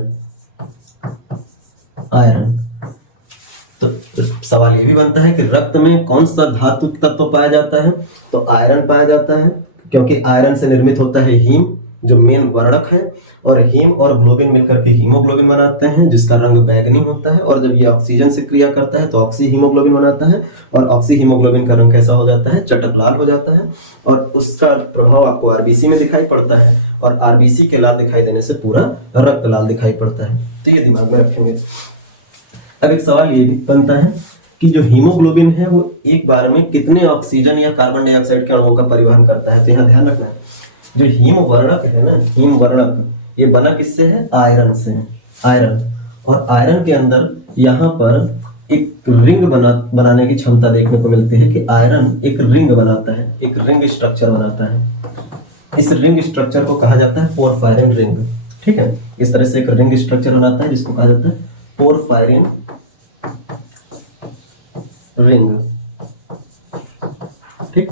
आयरन तो सवाल ये भी बनता है कि रक्त में कौन सा धातु तत्व पाया जाता है, तो आयरन पाया जाता है, क्योंकि आयरन से निर्मित होता है हीम जो मेन वर्णक है, और हीम और ग्लोबिन मिलकर के हीमोग्लोबिन बनाते हैं जिसका रंग बैंगनी होता है। और जब ये ऑक्सीजन से क्रिया करता है तो ऑक्सी हीमोग्लोबिन बनाता है, और ऑक्सी हीमोग्लोबिन का रंग कैसा हो जाता है, चटक लाल हो जाता है। और उसका प्रभाव आपको आरबीसी में दिखाई पड़ता है, और आरबीसी के लाल दिखाई देने से पूरा रक्त लाल दिखाई पड़ता है। तो ये दिमाग में रखेंगे। अब एक सवाल ये भी बनता है कि जो हीमोग्लोबिन है वो एक बार में कितने ऑक्सीजन या कार्बन डाइऑक्साइड के अणुओं का परिवहन करता है, तो यहाँ ध्यान रखना है। जो हीम वर्णक है ना, हीम वर्णक, ये बना किससे है, आयरन से, आयरन। और आयरन के अंदर यहाँ पर एक रिंग बनाने की क्षमता देखने को मिलती है कि आयरन एक रिंग बनाता है, एक रिंग स्ट्रक्चर बनाता है। इस रिंग स्ट्रक्चर को कहा जाता है पोरफायरिन रिंग। ठीक है, इस तरह से एक रिंग स्ट्रक्चर बनाता है जिसको कहा जाता है पोरफायरिन रिंग। ठीक,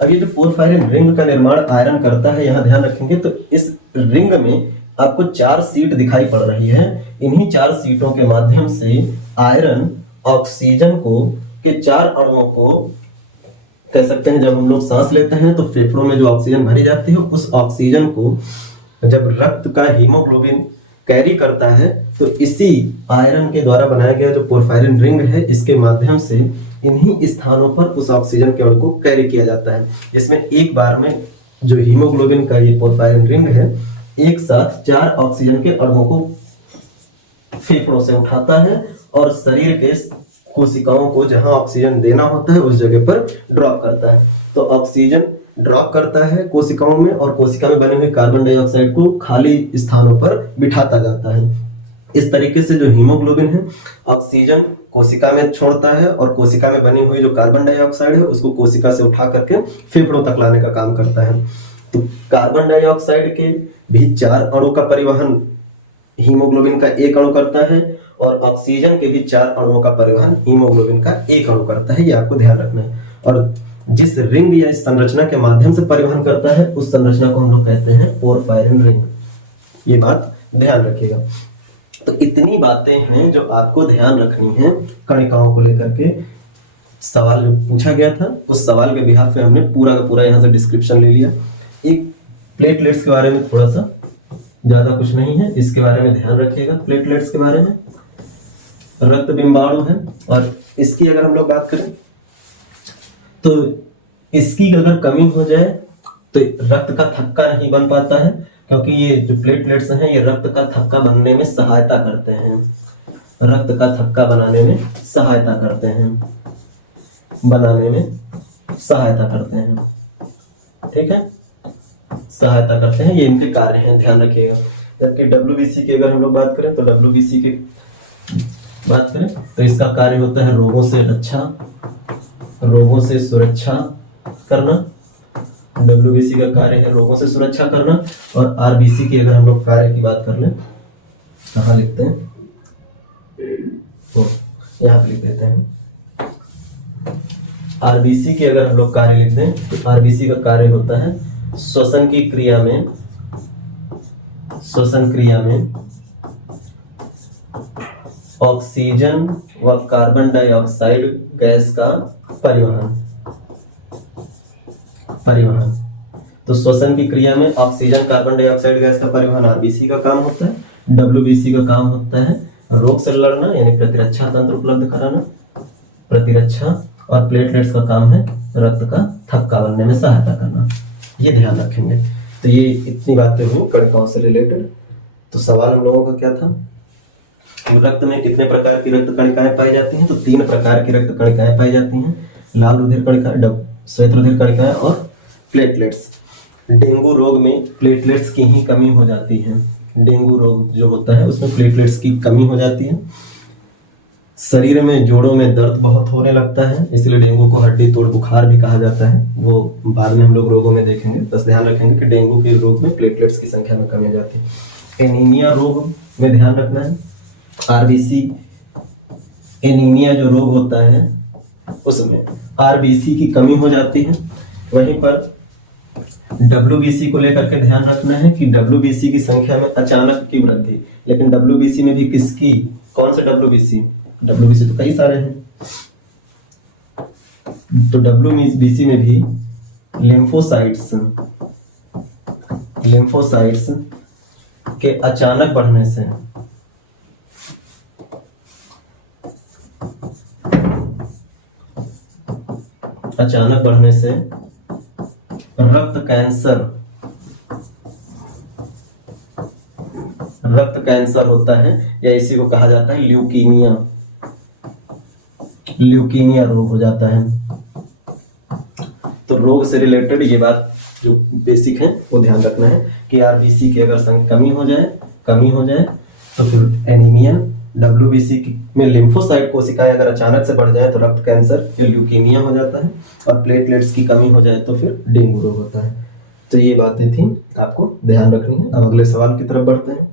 अब ये जो पोरफायरिन रिंग का निर्माण आयरन करता है, यहाँ ध्यान रखेंगे तो इस रिंग में आपको 4 सीट दिखाई पड़ रही है। इन्हीं 4 सीटों के माध्यम से आयरन ऑक्सीजन को के 4 अणुओं को, कह सकते हैं जब हम लोग सांस लेते हैं तो फेफड़ों में जो ऑक्सीजन भरी जाती है, उस ऑक्सीजन को जब रक्त का हीमोग्लोबिन कैरी करता है तो इसी आयरन के द्वारा बनाया गया जो पोरफायरिन रिंग है, इसके माध्यम से इन्हीं स्थानों पर उस ऑक्सीजन के अणु को कैरी किया जाता है, जिसमें एक बार में जो हीमोग्लोबिन का ये पोरफायरिन रिंग है एक साथ 4 ऑक्सीजन के अणुओं को फेफड़ों से उठाता है और शरीर के कोशिकाओं को जहां ऑक्सीजन देना होता है उस जगह पर ड्रॉप करता है। तो ऑक्सीजन ड्रॉप करता है कोशिकाओं में, और कोशिका में बने हुए कार्बन डाइऑक्साइड को खाली स्थानों पर बिठाता जाता है। इस तरीके से जो हीमोग्लोबिन है ऑक्सीजन कोशिका में छोड़ता है, और कोशिका में बनी हुई जो कार्बन डाइऑक्साइड है उसको कोशिका से उठा करके फेफड़ों तक लाने का काम करता है। तो कार्बन डाइऑक्साइड के भी 4 अणु का परिवहन हीमोग्लोबिन का एक अणु करता है, और ऑक्सीजन के भी 4 अणुओं का परिवहन हीमोग्लोबिन का एक अणु करता है। ये आपको ध्यान रखना है। और जिस रिंग या इस संरचना के माध्यम से परिवहन करता है उस संरचना को हम लोग कहते हैं पोरफायरिन रिंग। ये बात ध्यान रखिएगा। तो इतनी बातें हैं जो आपको ध्यान रखनी है कणिकाओं को लेकर के। सवाल जो पूछा गया था उस सवाल के बिहाफ पे हमने पूरा का पूरा यहाँ से डिस्क्रिप्शन ले लिया। एक प्लेटलेट्स के बारे में थोड़ा सा, ज्यादा कुछ नहीं है, इसके बारे में ध्यान रखिएगा। प्लेटलेट्स के बारे में रक्त बिंबाणु है, और इसकी अगर हम लोग बात करें तो इसकी अगर कमी हो जाए तो रक्त का थक्का नहीं बन पाता है, क्योंकि ये जो प्लेटलेट्स हैं ये रक्त का थक्का बनने में सहायता करते हैं, रक्त का थक्का बनाने में सहायता करते हैं, बनाने में सहायता करते हैं। ठीक है, सहायता करते हैं, ये इनके कार्य हैं, ध्यान रखिएगा। जबकि डब्ल्यूबीसी की अगर हम लोग बात करें तो डब्ल्यूबीसी की बात करें तो इसका कार्य होता है रोगों से रक्षा, रोगों से सुरक्षा करना। डब्ल्यूबीसी का कार्य है रोगों से सुरक्षा करना। और आरबीसी की अगर हम लोग कार्य की बात कर लें, कहाँ लिखते हैं, तो यहाँ पे लिख देते हैं। आरबीसी की अगर हम लोग कार्य लिख दें तो आरबीसी का कार्य होता है श्वसन की क्रिया में, श्वसन क्रिया में ऑक्सीजन व कार्बन डाइऑक्साइड गैस का परिवहन। तो श्वसन की क्रिया में ऑक्सीजन कार्बन डाइऑक्साइड गैस का परिवहन आरबीसी का काम होता है। डब्ल्यूबीसी का काम होता है रोग से लड़ना, यानी प्रतिरक्षा तंत्र उपलब्ध कराना, प्रतिरक्षा। और प्लेटलेट्स का काम है रक्त का थक्का बनने में सहायता करना। ये ध्यान रखेंगे। तो ये इतनी बातें हुई कणिकाओं से रिलेटेड। तो सवाल हम लोगों का क्या था, रक्त में कितने प्रकार की रक्त कणिकाएं पाई जाती हैं? तो 3 प्रकार की रक्त कणिकाएं पाई जाती हैं, लाल रुधिर कणिकाएं, श्वेत रुधिर कणिकाएं और प्लेटलेट्स। डेंगू रोग में प्लेटलेट्स की ही कमी हो जाती है। डेंगू रोग जो होता है उसमें प्लेटलेट्स की कमी हो जाती है। शरीर में जोड़ों में दर्द बहुत होने लगता है, इसलिए डेंगू को हड्डी तोड़ बुखार भी कहा जाता है। वो बाद में हम लोग रोगों में देखेंगे, बस ध्यान रखेंगे कि डेंगू के रोग में प्लेटलेट्स की संख्या में कमी हो जाती है। एनीमिया रोग में ध्यान रखना है, आरबीसी एनीमिया जो रोग होता है उसमें आरबीसी की कमी हो जाती है। वहीं पर डब्ल्यूबीसी को लेकर के ध्यान रखना है कि डब्ल्यूबीसी की संख्या में अचानक की वृद्धि, लेकिन डब्ल्यूबीसी में भी किसकी, कौन से डब्ल्यूबीसी? डब्ल्यूबीसी तो कई सारे हैं, तो डब्ल्यूबीसी में भी लिम्फोसाइट्स के अचानक बढ़ने से रक्त कैंसर होता है, या इसी को कहा जाता है ल्यूकीमिया रोग हो जाता है। तो रोग से रिलेटेड ये बात जो बेसिक है वो ध्यान रखना है कि आरबीसी की अगर कमी हो जाए तो फिर एनीमिया, डब्ल्यूबीसी में लिम्फोसाइट कोशिकाएं अगर अचानक से बढ़ जाए तो रक्त कैंसर या ल्यूकीमिया हो जाता है, और प्लेटलेट्स की कमी हो जाए तो फिर डेंगू रोग होता है। तो ये बातें थी, आपको ध्यान रखनी है। अब अगले सवाल की तरफ बढ़ते हैं।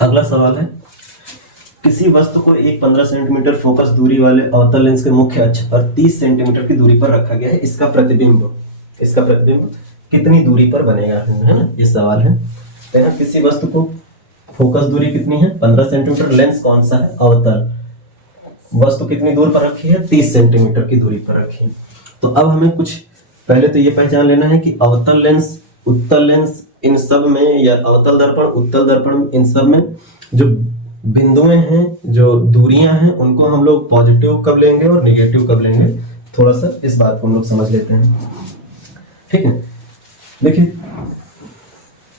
अगला सवाल है, किसी वस्तु को एक 15 सेंटीमीटर फोकस दूरी वाले अवतल लेंस के मुख्य अक्ष पर 30 सेंटीमीटर की दूरी पर रखा गया है, इसका प्रतिबिंब कितनी दूरी पर बनेगा, है ना, ये सवाल है। तो किसी वस्तु को फोकस दूरी कितनी है, 15 सेंटीमीटर, लेंस कौन सा है, अवतल, वस्तु कितनी दूर पर रखी है, 30 सेंटीमीटर की दूरी पर रखी है। तो अब हमें कुछ पहले तो ये पहचान लेना है कि अवतल लेंस, उत्तल लेंस, इन सब में, या अवतल दर्पण, उत्तल दर्पण, इन सब में जो बिंदुएं हैं, जो दूरियां हैं, उनको हम लोग पॉजिटिव कब लेंगे और निगेटिव कब लेंगे, थोड़ा सा इस बात को हम लोग समझ लेते हैं। ठीक है, देखिए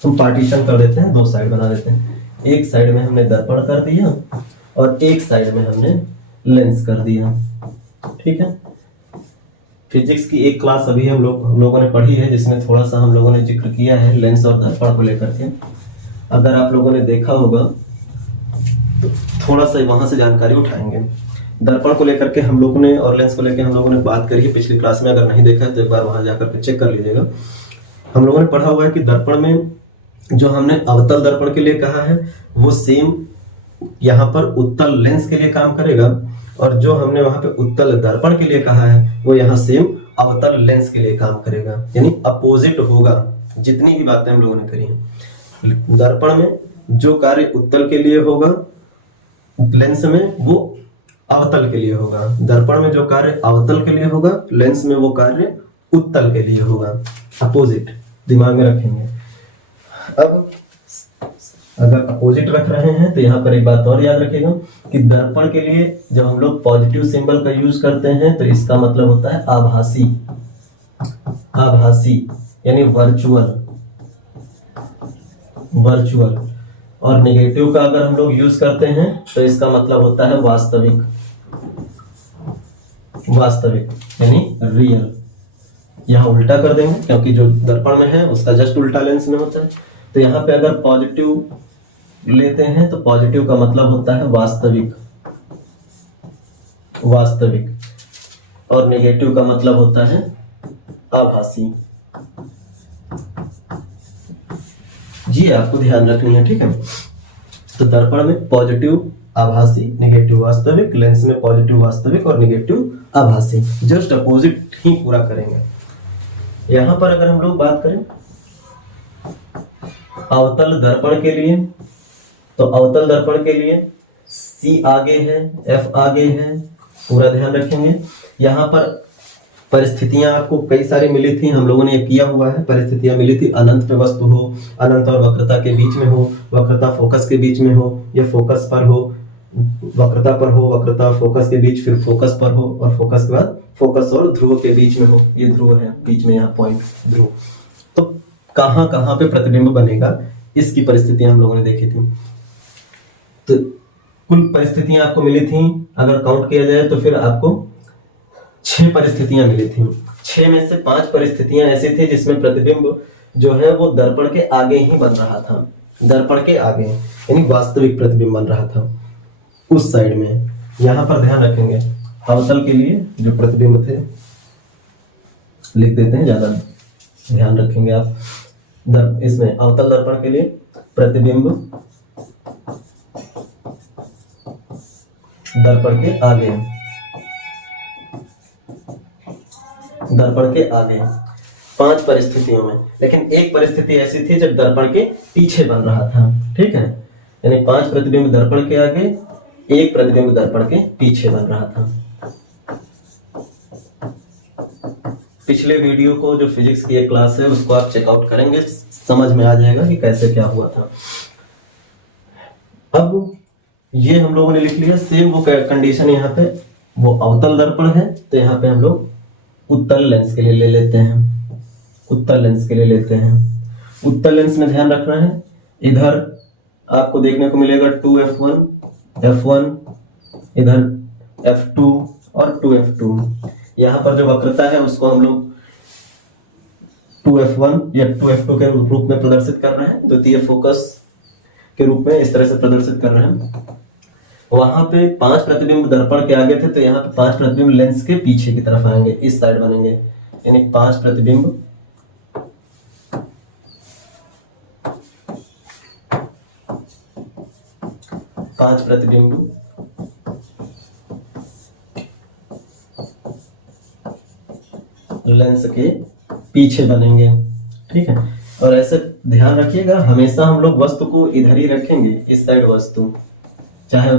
हम पार्टीशन कर देते हैं, 2 साइड बना देते हैं। एक साइड में हमने दर्पण कर दिया और एक साइड में हमने लेंस कर दिया। ठीक है, फिजिक्स की एक क्लास अभी हम लोगों ने पढ़ी है जिसमें थोड़ा सा हम लोगों ने जिक्र किया है लेंस और दर्पण को लेकर के। अगर आप लोगों ने देखा होगा तो थोड़ा सा वहां से जानकारी उठाएंगे। दर्पण को लेकर के हम लोगों ने और लेंस को लेकर हम लोगों ने बात करी है पिछली क्लास में, अगर नहीं देखा है तो एक बार वहां जाकर के चेक कर लीजिएगा। हम लोगों ने पढ़ा हुआ है कि दर्पण में जो हमने अवतल दर्पण के लिए कहा है वो सेम यहाँ पर उत्तल लेंस के लिए काम करेगा, और जो हमने वहां पे उत्तल दर्पण के लिए कहा है वो यहाँ सेम अवतल लेंस के लिए काम करेगा, यानी अपोजिट होगा। जितनी भी बातें हम लोगों ने करी हैं, दर्पण में जो कार्य उत्तल के लिए होगा लेंस में वो अवतल के लिए होगा, दर्पण में जो कार्य अवतल के लिए होगा लेंस में वो कार्य उत्तल के लिए होगा, अपोजिट, दिमाग में रखेंगे। अब अगर अपोजिट रख रहे हैं तो यहाँ पर एक बात और याद रखिएगा कि दर्पण के लिए जब हम लोग पॉजिटिव सिंबल का यूज करते हैं तो इसका मतलब होता है आभासी यानी वर्चुअल, और नेगेटिव का अगर हम लोग यूज करते हैं तो इसका मतलब होता है वास्तविक यानी रियल। यहाँ उल्टा कर देंगे क्योंकि जो दर्पण में है उसका जस्ट उल्टा लेंस में होता है। तो यहाँ पे अगर पॉजिटिव लेते हैं तो पॉजिटिव का मतलब होता है वास्तविक, और नेगेटिव का मतलब होता है आभासी। जी आपको ध्यान रखनी है, ठीक है। तो दर्पण में पॉजिटिव आभासी, नेगेटिव वास्तविक, लेंस में पॉजिटिव वास्तविक और नेगेटिव आभासी, जस्ट अपोजिट ही पूरा करेंगे। यहां पर अगर हम लोग बात करें अवतल दर्पण के लिए, तो अवतल दर्पण के लिए C आगे है, F आगे है, पूरा ध्यान रखेंगे। यहाँ पर परिस्थितियां आपको कई सारी मिली थी, हम लोगों ने ये किया हुआ है। परिस्थितियां मिली थी, अनंत पे वस्तु हो, अनंत और वक्रता के बीच में हो, वक्रता फोकस के बीच में हो, या फोकस पर हो, वक्रता पर हो, वक्रता फोकस के बीच, फिर फोकस पर हो, और फोकस के बाद फोकस और ध्रुव के बीच में हो। ये ध्रुव है, बीच में यहाँ पॉइंट ध्रुव। तो कहाँ कहाँ पे प्रतिबिंब बनेगा, इसकी परिस्थितियां हम लोगों ने देखी थी। तो कुल परिस्थितियां आपको मिली थी, अगर काउंट किया जाए तो फिर आपको 6 परिस्थितियां मिली थी। 6 में से 5 परिस्थितियां ऐसी थी जिसमें प्रतिबिंब जो है वो दर्पण के आगे ही बन रहा था, दर्पण के आगे, यानी वास्तविक प्रतिबिंब बन रहा था उस साइड में। यहां पर ध्यान रखेंगे, अवतल के लिए जो प्रतिबिंब थे लिख देते हैं, ज्यादा ध्यान रखेंगे आप। इसमें अवतल दर्पण के लिए प्रतिबिंब दर्पण के आगे, दर्पण के आगे 5 परिस्थितियों में। लेकिन एक परिस्थिति ऐसी थी जब दर्पण के पीछे बन रहा था, ठीक है, यानी 5 प्रतिबिंब दर्पण के आगे, एक प्रतिबिंब दर्पण के पीछे बन रहा था। पिछले वीडियो को जो फिजिक्स की एक क्लास है उसको आप चेकआउट करेंगे, समझ में आ जाएगा कि कैसे क्या हुआ था। अब ये हम लोगों ने लिख लिया, सेम वो कंडीशन यहाँ पे, वो अवतल दर्पण है तो यहाँ पे हम लोग उत्तल लेंस के लिए ले लेते हैं, उत्तल लेंस के लिए लेते हैं। उत्तल लेंस में ध्यान रखना है, इधर आपको देखने को मिलेगा 2f1 f1, इधर f2 और 2f2। यहाँ पर जो वक्रता है उसको हम लोग 2f1 या 2f2 के रूप में प्रदर्शित कर रहे हैं, द्वितीय फोकस के रूप में इस तरह से प्रदर्शित कर रहे हैं। वहां पे 5 प्रतिबिंब दर्पण के आगे थे तो यहाँ पे 5 प्रतिबिंब लेंस के पीछे की तरफ आएंगे, इस साइड बनेंगे, यानी 5 प्रतिबिंब लेंस के पीछे बनेंगे, ठीक है। और ऐसे ध्यान रखिएगा, हमेशा हम लोग वस्तु को इधर ही रखेंगे, इस साइड वस्तु, चाहे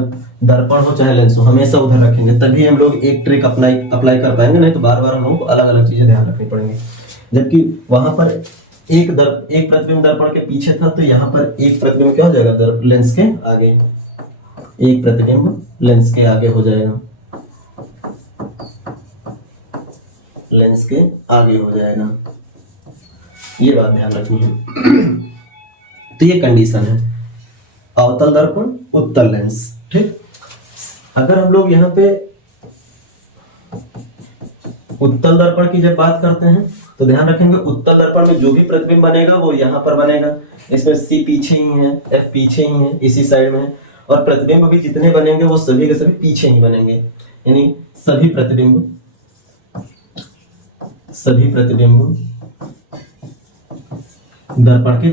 दर्पण हो चाहे लेंस हो, हमेशा उधर रखेंगे, तभी हम लोग एक ट्रिक अप्लाई कर पाएंगे, नहीं तो बार बार हम लोग को अलग अलग चीजें ध्यान रखनी पड़ेंगी। जबकि वहां पर एक प्रतिबिंब दर्पण के पीछे था तो यहाँ पर एक प्रतिबिंब क्या हो जाएगा, लेंस के आगे, एक प्रतिबिंब लेंस के आगे हो जाएगा, लेंस के आगे हो जाएगा, ये बात ध्यान रखनी है। तो ये कंडीशन है अवतल दर्पण उत्तल लेंस, ठीक। अगर हम लोग यहाँ पे उत्तल दर्पण की जब बात करते हैं तो ध्यान रखेंगे, उत्तल दर्पण में जो भी प्रतिबिंब बनेगा वो यहाँ पर बनेगा, इसमें C पीछे ही है, F पीछे ही है, इसी साइड में है, और प्रतिबिंब भी जितने बनेंगे वो सभी के सभी पीछे ही बनेंगे, यानी सभी प्रतिबिंब दर्पण के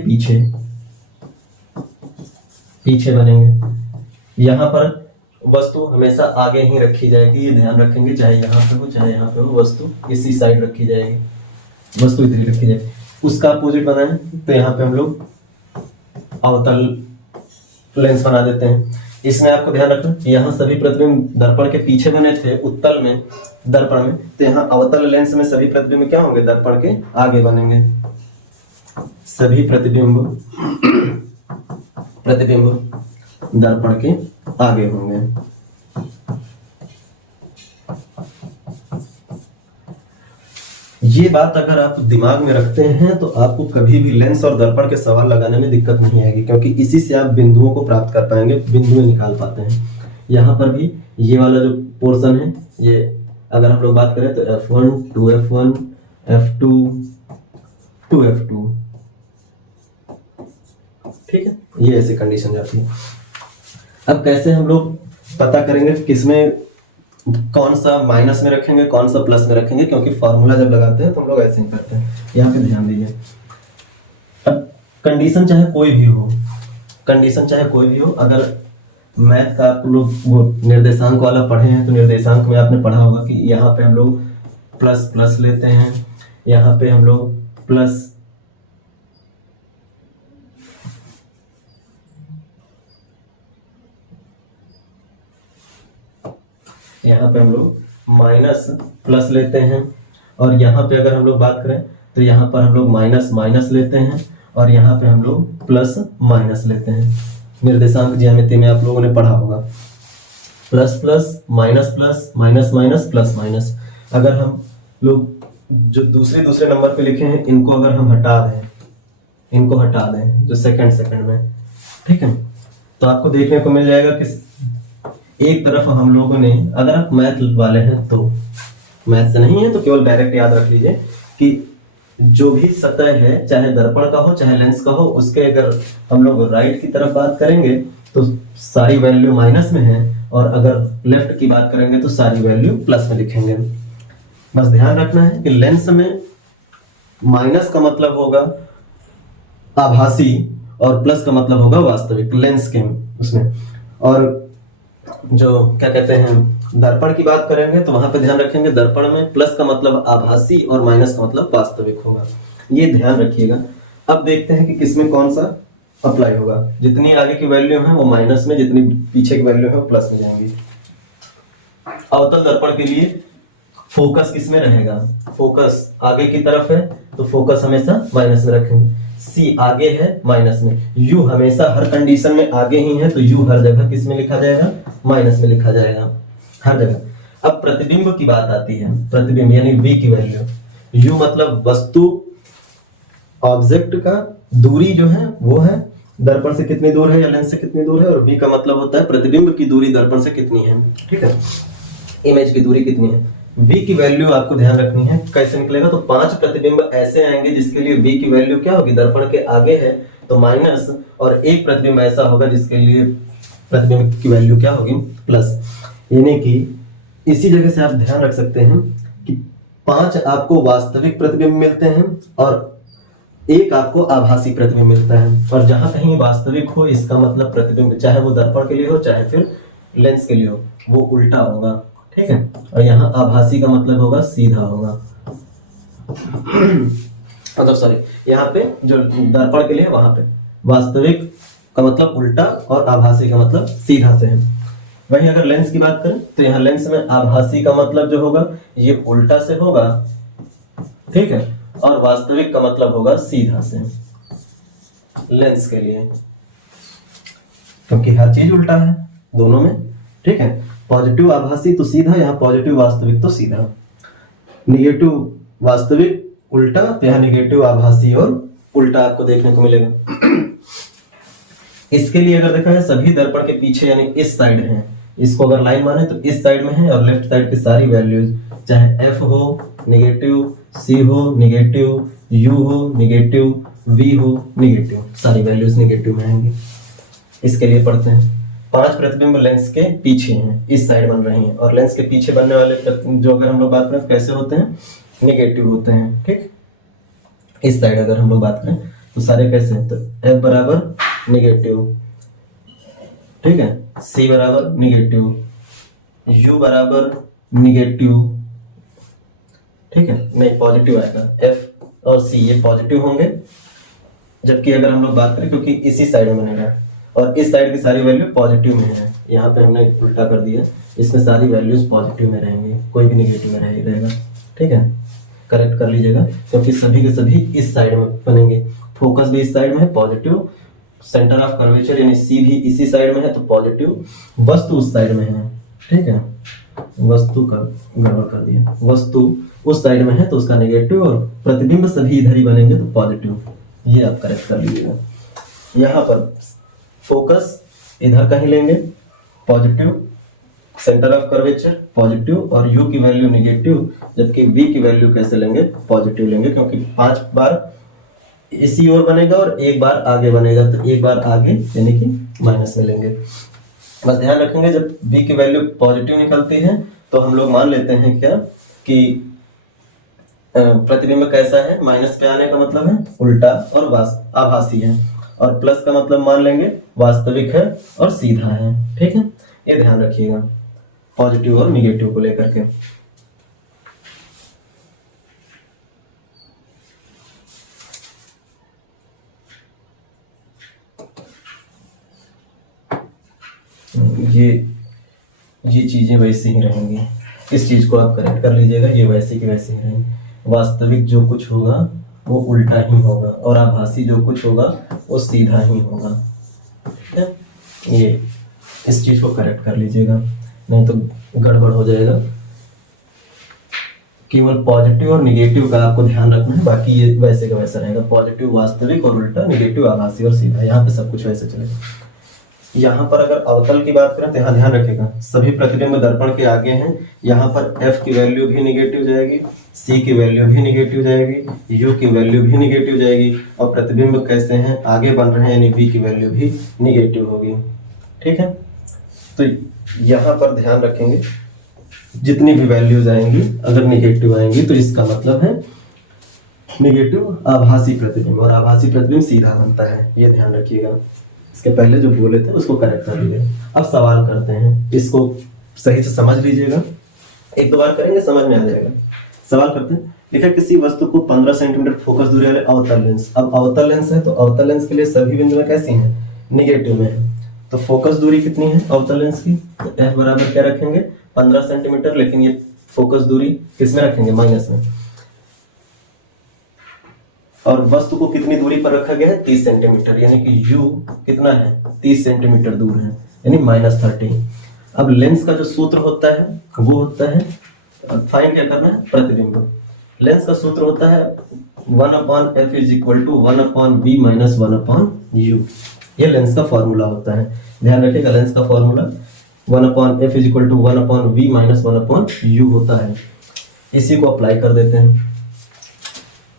पीछे बनेंगे। यहाँ पर वस्तु हमेशा आगे ही रखी जाएगी, ये ध्यान रखेंगे, चाहे यहाँ पे हो चाहे यहाँ पे हो, वस्तु इसी साइड रखी जाएगी, वस्तु इधर ही रखी जाएगी। उसका अपोजिट बनाए तो यहाँ पे हम लोग अवतल लेंस बना देते हैं। इसमें आपको ध्यान रखना, यहाँ सभी प्रतिबिंब दर्पण के पीछे बने थे उत्तल में, दर्पण में, तो यहाँ अवतल लेंस में सभी प्रतिबिंब क्या होंगे, दर्पण के आगे बनेंगे, सभी प्रतिबिंब दर्पण के आगे होंगे। ये बात अगर आप दिमाग में रखते हैं तो आपको कभी भी लेंस और दर्पण के सवाल लगाने में दिक्कत नहीं आएगी, क्योंकि इसी से आप बिंदुओं को प्राप्त कर पाएंगे, बिंदुएं निकाल पाते हैं। यहाँ पर भी ये वाला जो पोर्शन है, ये अगर हम लोग बात करें तो F1 2F1 F2 2F2, ठीक है, ये ऐसी कंडीशन जाती है। अब कैसे हम लोग पता करेंगे किसमें कौन सा माइनस में रखेंगे कौन सा प्लस में रखेंगे, क्योंकि फॉर्मूला जब लगाते हैं तो हम लोग ऐसे ही करते हैं, यहाँ पे ध्यान दीजिए। अब कंडीशन चाहे कोई भी हो, अगर मैथ का आप लोग वो निर्देशांक वाला पढ़े हैं तो निर्देशांक में आपने पढ़ा होगा कि यहाँ पे हम लोग प्लस प्लस लेते हैं, यहाँ पे हम लोग प्लस माइनस प्लस लेते हैं, और यहाँ पे अगर हम लोग बात करें तो यहाँ पर हम लोग माइनस माइनस लेते हैं, और यहाँ पे हम लोग प्लस माइनस लेते हैं। निर्देशांक ज्यामिति में आप लोगों ने पढ़ा होगा। Plus plus minus minus minus plus minus. अगर हम लोग जो दूसरे नंबर पे लिखे हैं इनको अगर हम हटा दें, इनको हटा दें जो सेकंड में, ठीक है, तो आपको देखने को मिल जाएगा कि एक तरफ हम लोगों ने, अगर आप मैथ वाले हैं तो, मैथ से नहीं है तो केवल डायरेक्ट याद रख लीजिए कि जो भी सतह है, चाहे दर्पण का हो चाहे लेंस का हो, उसके अगर हम लोग राइट की तरफ बात करेंगे तो सारी वैल्यू माइनस में है, और अगर लेफ्ट की बात करेंगे तो सारी वैल्यू प्लस में लिखेंगे। बस ध्यान रखना है कि लेंस में माइनस का मतलब होगा आभासी और प्लस का मतलब होगा वास्तविक, लेंस के उसमें। और जो क्या कहते हैं दर्पण की बात करेंगे तो वहां पे ध्यान रखेंगे दर्पण में प्लस का मतलब आभासी और माइनस का मतलब वास्तविक होगा, ये ध्यान रखिएगा। अब देखते हैं कि किसमें कौन सा अप्लाई होगा। जितनी आगे की वैल्यू है वो माइनस में, जितनी पीछे की वैल्यू है वो प्लस में जाएंगी। अवतल दर्पण के लिए फोकस किसमें रहेगा, फोकस आगे की तरफ है तो फोकस हमेशा माइनस में रखेंगे। सी आगे है माइनस में, यू हमेशा हर कंडीशन में आगे ही है तो यू हर जगह किस में लिखा जाएगा, माइनस में लिखा जाएगा हर जगह। अब प्रतिबिंब की बात आती है, प्रतिबिंब यानी वी की वैल्यू। यू मतलब वस्तु, ऑब्जेक्ट का दूरी जो है वो है दर्पण से कितनी दूर है या लेंस से कितनी दूर है, और वी का मतलब होता है प्रतिबिंब की दूरी दर्पण से कितनी है, ठीक है, इमेज की दूरी कितनी है। v की वैल्यू आपको ध्यान रखनी है, कैसे निकलेगा, तो 5 प्रतिबिंब ऐसे आएंगे जिसके लिए v की वैल्यू क्या होगी, दर्पण के आगे है तो माइनस, और एक प्रतिबिंब ऐसा होगा जिसके लिए प्रतिबिंब की वैल्यू क्या होगी, प्लस। यानी कि इसी जगह से आप ध्यान रख सकते हैं कि 5 आपको वास्तविक प्रतिबिंब मिलते हैं और एक आपको आभासी प्रतिबिंब मिलता है। और जहां कहीं वास्तविक हो इसका मतलब प्रतिबिंब, चाहे वो दर्पण के लिए हो चाहे फिर लेंस के लिए हो, वो उल्टा होगा, ठीक है। और यहाँ आभासी का मतलब होगा सीधा होगा, मतलब सॉरी, यहाँ पे जो दर्पण के लिए वहां पे वास्तविक का मतलब उल्टा और आभासी का मतलब सीधा से है। वहीं अगर लेंस की बात करें तो यहाँ लेंस में आभासी का मतलब जो होगा ये उल्टा से होगा, ठीक है, और वास्तविक का मतलब होगा सीधा से लेंस के लिए, क्योंकि हर चीज उल्टा है दोनों में, ठीक है। पॉजिटिव आभासी तो सीधा, यहाँ पॉजिटिव वास्तविक तो सीधा, निगेटिव वास्तविक उल्टा, तो यहाँ निगेटिव आभासी और उल्टा आपको देखने को मिलेगा। इसके लिए अगर देखा है सभी दर्पण के पीछे यानी इस साइड है, इसको अगर लाइन माने तो इस साइड में है, और लेफ्ट साइड की सारी वैल्यूज चाहे एफ हो निगेटिव, सी हो निगेटिव, यू हो निगेटिव, वी हो निगेटिव, सारी वैल्यूज निगेटिव में आएंगी। इसके लिए पढ़ते हैं 5 प्रतिबिंब लेंस के पीछे हैं, इस साइड बन रही हैं, और लेंस के पीछे बनने वाले जो अगर हम लोग बात करें तो कैसे होते हैं, नेगेटिव होते हैं, ठीक। इस साइड अगर हम लोग बात करें तो सारे कैसे हैं, तो एफ बराबर नेगेटिव, ठीक है, सी बराबर नेगेटिव, यू बराबर नेगेटिव, ठीक है, नहीं पॉजिटिव आएगा, एफ और सी ये पॉजिटिव होंगे, जबकि अगर हम लोग बात करें क्योंकि इसी साइड में बनेगा और इस साइड की सारी वैल्यू पॉजिटिव में है, यहाँ पे हमने उल्टा कर दिया, इसमें सारी वैल्यूज पॉजिटिव में रहेंगी, कोई भी नेगेटिव में रहेगा, ठीक है, करेक्ट कर लीजिएगा, क्योंकि सभी के सभी इस साइड में बनेंगे। फोकस भी इस साइड में है पॉजिटिव, सेंटर ऑफ कर्वेचर यानी सी भी इसी साइड में है तो पॉजिटिव, वस्तु उस साइड में है, ठीक है, वस्तु का गड़बड़ कर दिया, वस्तु उस साइड में है तो उसका नेगेटिव, और प्रतिबिंब सभी इधर ही बनेंगे तो पॉजिटिव, ये आप करेक्ट कर लीजिएगा। यहाँ पर फोकस इधर कहीं लेंगे positive, centre of curvature positive, और यू की वैल्यू नेगेटिव, जबकि वी की वैल्यू कैसे लेंगे, पॉजिटिव लेंगे, क्योंकि 5 बार इसी ओर बनेगा और एक बार आगे बनेगा, तो एक बार आगे यानी कि माइनस में लेंगे। बस ध्यान रखेंगे जब वी की वैल्यू पॉजिटिव निकलती है तो हम लोग मान लेते हैं क्या कि प्रतिबिंब कैसा है, माइनस पे आने का मतलब है उल्टा और आभासी है, और प्लस का मतलब मान लेंगे वास्तविक है और सीधा है, ठीक है, ये ध्यान रखिएगा पॉजिटिव और निगेटिव को लेकर के। ये चीजें वैसे ही रहेंगी, इस चीज को आप करेक्ट कर लीजिएगा, ये वैसे की वैसे ही रहेंगी। वास्तविक जो कुछ होगा वो उल्टा ही होगा और आभासी जो कुछ होगा वो सीधा ही होगा, ठीक है, ये इस चीज को करेक्ट कर लीजिएगा। नहीं तो गड़बड़ हो जाएगा। केवल पॉजिटिव और निगेटिव का आपको ध्यान रखना है, बाकी ये वैसे का वैसा रहेगा। पॉजिटिव वास्तविक और उल्टा, निगेटिव आभासी और सीधा, यहाँ पे सब कुछ वैसे चलेगा। यहाँ पर अगर अवतल की बात करें तो यहाँ ध्यान रखिएगा, सभी प्रतिबिंब दर्पण के आगे हैं। यहाँ पर f की वैल्यू भी निगेटिव जाएगी, c की वैल्यू भी निगेटिव जाएगी, u की वैल्यू भी निगेटिव जाएगी, और प्रतिबिंब कैसे हैं, आगे बन रहे हैं, यानी v की वैल्यू भी निगेटिव होगी। ठीक है, तो यहाँ पर ध्यान रखेंगे जितनी भी वैल्यूज आएंगी अगर निगेटिव आएंगी तो इसका मतलब है निगेटिव आभासी प्रतिबिंब, और आभासी प्रतिबिंब सीधा बनता है, ये ध्यान रखिएगा। इसके पहले जो बोले थे उसको करेक्ट कर लीजिए। अब सवाल करते हैं, इसको सही से समझ लीजिएगा, एक दो बार करेंगे समझ में आ जाएगा। सवाल करते हैं, लिखा किसी वस्तु को 15 सेंटीमीटर फोकस दूरी वाले अवतल लेंस। अब अवतल लेंस है तो अवतल लेंस के लिए सभी बिंदुएं कैसी हैं, निगेटिव में है। तो फोकस दूरी कितनी है अवतल लेंस की, तो f बराबर क्या रखेंगे 15 सेंटीमीटर, लेकिन ये फोकस दूरी किस में रखेंगे, माइनस में। और वस्तु को कितनी दूरी पर रखा गया है 30 सेंटीमीटर, यानी कि u कितना है 30 सेंटीमीटर दूर है, यानी -30। अब लेंस का जो सूत्र होता है वो होता है, फाइंड क्या करना है, प्रतिबिंब। लेंस का सूत्र होता है 1/f = 1/b - 1/u, ये लेंस का फॉर्मूला होता है। ध्यान रखिएगा, लेंस का फॉर्मूला 1/f = 1/b - 1/u होता है। इसी को अप्लाई कर देते हैं।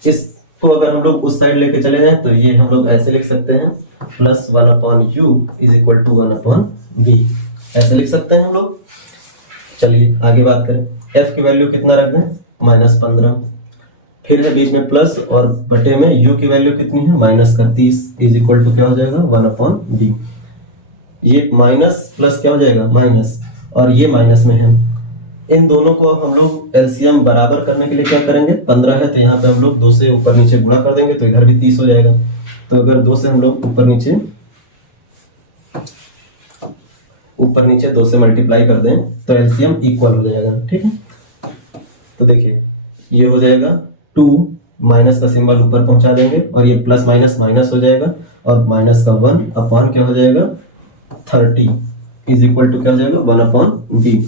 इसको अगर हम लोग उस साइड लेके चले जाएं तो ये हम लोग ऐसे लिख सकते हैं +1/u = 1/b, ऐसे लिख सकते हैं हम लोग। चलिए आगे बात करें, f की वैल्यू कितना रख दें -15, फिर है बीच में प्लस और बटे में u की वैल्यू कितनी है -30 = क्या हो जाएगा 1/b। ये माइनस प्लस क्या हो जाएगा माइनस, और ये माइनस में है। इन दोनों को हम लोग एलसीएम बराबर करने के लिए क्या करेंगे, 15 है तो यहाँ पे हम लोग 2 से ऊपर नीचे गुणा कर देंगे तो इधर भी 30 हो जाएगा। तो अगर 2 से हम लोग ऊपर नीचे 2 से मल्टीप्लाई कर दें तो एलसीएम इक्वल हो जाएगा। ठीक है, तो देखिए ये हो जाएगा 2, माइनस का सिंबल ऊपर पहुंचा देंगे और ये प्लस माइनस माइनस हो जाएगा, और माइनस का 1 अपॉन क्या हो जाएगा 30 = क्या हो जाएगा 1/b।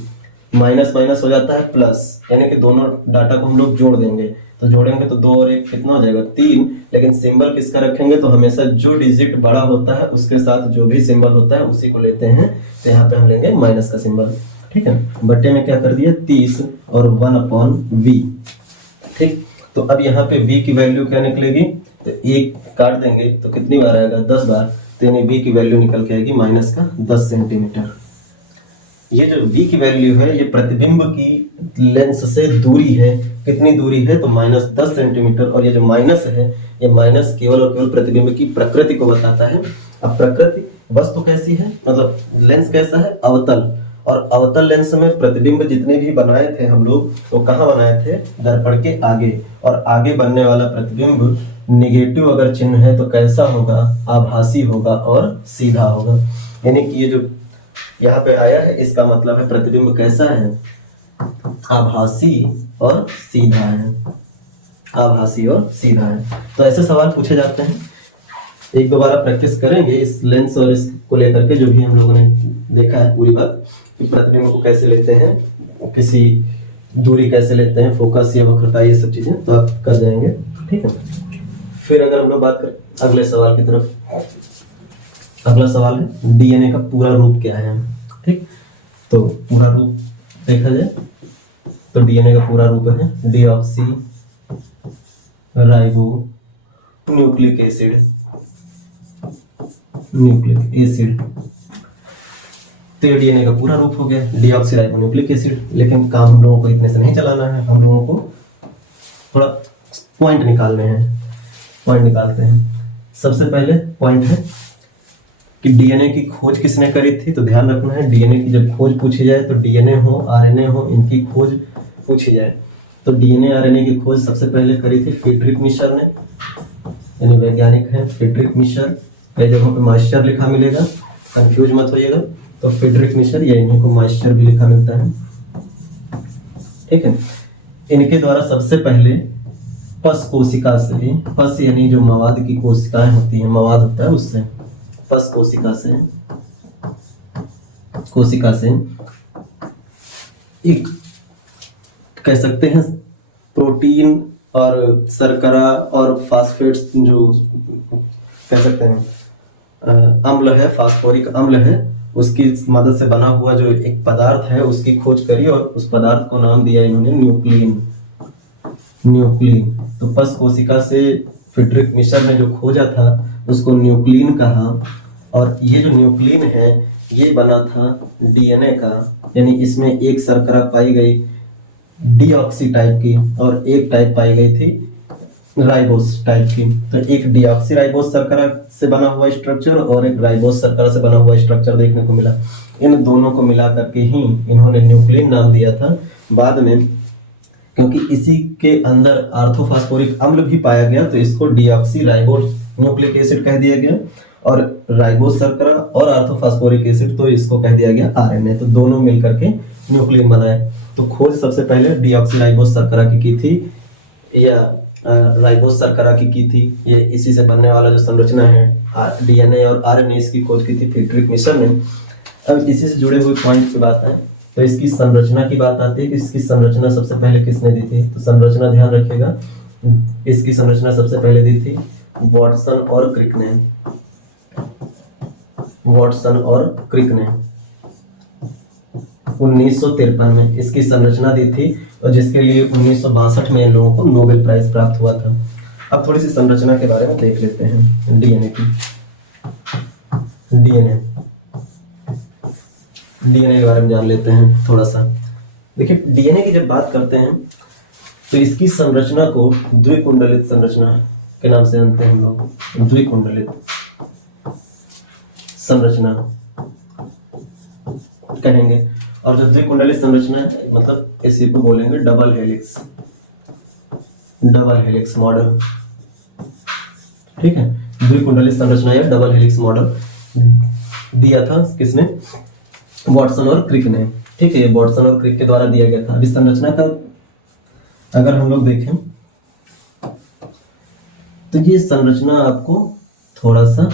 माइनस माइनस हो जाता है प्लस, यानी कि दोनों डाटा को हम लोग जोड़ देंगे, तो जोड़ेंगे तो 2 और 1 कितना हो जाएगा 3। लेकिन सिंबल किसका रखेंगे, तो हमेशा जो डिजिट बड़ा होता है उसके साथ जो भी सिंबल होता है उसी को लेते हैं। तो यहाँ पे हम लेंगे माइनस का सिंबल। ठीक है, बट्टे में क्या कर दिया 30 और 1/v। ठीक, तो अब यहाँ पे v की वैल्यू क्या निकलेगी, तो 1 काट देंगे तो कितनी बार आएगा 10 बार, तो यानी v की वैल्यू निकल के आएगी -10 सेंटीमीटर। ये जो v की वैल्यू है ये प्रतिबिंब की लेंस से दूरी है, कितनी दूरी है तो -10 सेंटीमीटर, और ये जो माइनस है ये माइनस केवल और केवल प्रतिबिंब की प्रकृति को बताता है। अब प्रकृति, वस्तु कैसी है, मतलब लेंस कैसा है अवतल, और अवतल लेंस में प्रतिबिंब जितने भी बनाए थे हम लोग वो कहाँ बनाए थे, दर्पण के आगे, और आगे बनने वाला प्रतिबिंब निगेटिव अगर चिन्ह है तो कैसा होगा, आभासी होगा और सीधा होगा। यानी कि ये जो यहाँ पे आया है इसका मतलब है प्रतिबिंब कैसा है, आभासी और सीधा है, आभासी और सीधा है। तो ऐसे सवाल पूछे जाते हैं, एक दो बार प्रैक्टिस करेंगे इस लेंस और इसको लेकर के, जो भी हम लोगों ने देखा है पूरी बात, कि प्रतिबिंब को कैसे लेते हैं, किसी दूरी कैसे लेते हैं, फोकस या वक्रता, ये सब चीजें तो आप कर जाएंगे। ठीक है, फिर अगर हम लोग बात करें अगले सवाल की तरफ, अगला सवाल है डीएनए का पूरा रूप क्या है। ठीक, तो पूरा रूप देखा जाए तो डीएनए का पूरा रूप है डीऑक्सी राइबो न्यूक्लिक एसिड, तो ये डीएनए का पूरा रूप हो गया डीऑक्सी राइबो न्यूक्लिक एसिड। लेकिन काम हम लोगों को इतने से नहीं चलाना है, हम लोगों को थोड़ा पॉइंट निकालने हैं, पॉइंट निकालते हैं। सबसे पहले पॉइंट है कि डीएनए की खोज किसने करी थी, तो ध्यान रखना है डीएनए की जब खोज पूछी जाए तो डीएनए हो आरएनए हो इनकी खोज पूछी जाए, तो डीएनए आरएनए की खोज सबसे पहले करी थी फ्रीडरिक मिशर ने, यानी वैज्ञानिक है फ्रीडरिक मिशर। कई जगहों पे माइस्चर लिखा मिलेगा, कंफ्यूज मत होइएगा, तो फ्रीडरिक मिशर या इन्हीं को माइस्चर भी लिखा मिलता है। ठीक है, इनके द्वारा सबसे पहले पस कोशिका से, पस यानी जो मवाद की कोशिकाएं होती हैं, मवाद होता है उससे, पस कोशिका से एक कह सकते हैं प्रोटीन और शर्करा और फास्फेट्स जो कह सकते हैं अम्ल है, फास्फोरिक अम्ल है, उसकी मदद से बना हुआ जो एक पदार्थ है उसकी खोज करी और उस पदार्थ को नाम दिया इन्होंने न्यूक्लिन। न्यूक्लिन तो पस कोशिका से फ्रेडरिक मिशर ने जो खोजा था उसको न्यूक्लिन कहा। और ये जो न्यूक्लिन है ये बना था डीएनए का, यानी इसमें एक शर्करा पाई गई डीऑक्सी टाइप की और एक टाइप पाई गई थी राइबोस टाइप की। तो एक डीऑक्सी राइबोस शर्करा से बना हुआ स्ट्रक्चर और एक राइबोस शर्करा से बना हुआ स्ट्रक्चर देखने को मिला। इन दोनों को मिला करके ही इन्होंने न्यूक्लिन नाम दिया था। बाद में क्योंकि इसी के अंदर आर्थोफास्फोरिक अम्ल भी पाया गया तो इसको डीऑक्सी राइबोस न्यूक्लिक एसिड कह दिया गया, और राइबोस शर्करा और आर्थोफास्फोरिक एसिड तो इसको कह दिया गया आरएनए। तो दोनों मिलकर के न्यूक्लिन बनाए। तो खोज सबसे पहले डीऑक्सी राइबोस शर्करा की थी, या राइबोस शर्करा की थी। ये इसी से बनने वाला जो संरचना है डीएनए और आरएनए, इसकी खोज की थी फ्रेडरिक मिशर ने। अब इसी से जुड़े हुए पॉइंट की बात है तो इसकी संरचना की बात आती है कि इसकी संरचना सबसे पहले किसने दी थी। तो संरचना ध्यान रखिएगा, इसकी संरचना सबसे पहले दी थी वाटसन और क्रिक ने। वाटसन और क्रिक ने 1953 में इसकी संरचना दी थी, और जिसके लिए 1962 में इन लोगों को नोबेल प्राइज प्राप्त हुआ था। अब थोड़ी सी संरचना के बारे में देख लेते हैं डीएनए की। डीएनए के बारे में जान लेते हैं थोड़ा सा। देखिए डीएनए की जब बात करते हैं तो इसकी संरचना को द्विकुंडलित संरचना के नाम से जानते हैं हम लोग। द्विकुंडलित संरचना कहेंगे, और जो द्विकुंडलित संरचना है मतलब इसी को बोलेंगे डबल हेलिक्स मॉडल। ठीक है, द्विकुंडलित संरचना या डबल हेलिक्स मॉडल दिया था किसने? वाटसन और क्रिक ने। ठीक है, ये वाटसन और क्रिक के द्वारा दिया गया था। इस संरचना का अगर हम लोग देखें तो ये संरचना आपको थोड़ा सा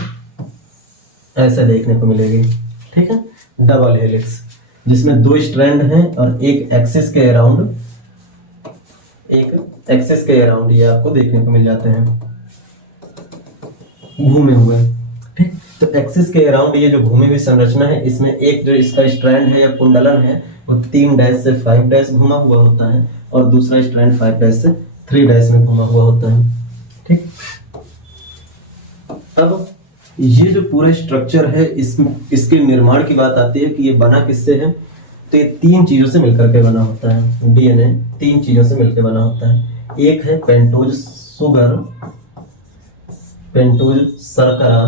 ऐसे देखने को मिलेगी। ठीक है, डबल हेलिक्स जिसमें दो स्ट्रैंड हैं और एक एक्सिस के अराउंड ये आपको देखने को मिल जाते हैं घूमे हुए। ठीक, तो एक्सिस के अराउंड ये जो घूमी हुई संरचना है, इसमें एक जो इसका स्ट्रैंड है या कुंडलन है वो 3 डैश से 5 डैश घुमा हुआ होता है, और दूसरा स्ट्रैंड 5 डैश से 3 डैश में घुमा हुआ होता है। ठीक, अब ये जो पूरा स्ट्रक्चर है इसके निर्माण की बात आती है कि ये बना किससे है। तो ये 3 चीजों से मिलकर के बना होता है। डीएनए 3 चीजों से मिलकर बना होता है। एक है पेंटोज शर्करा,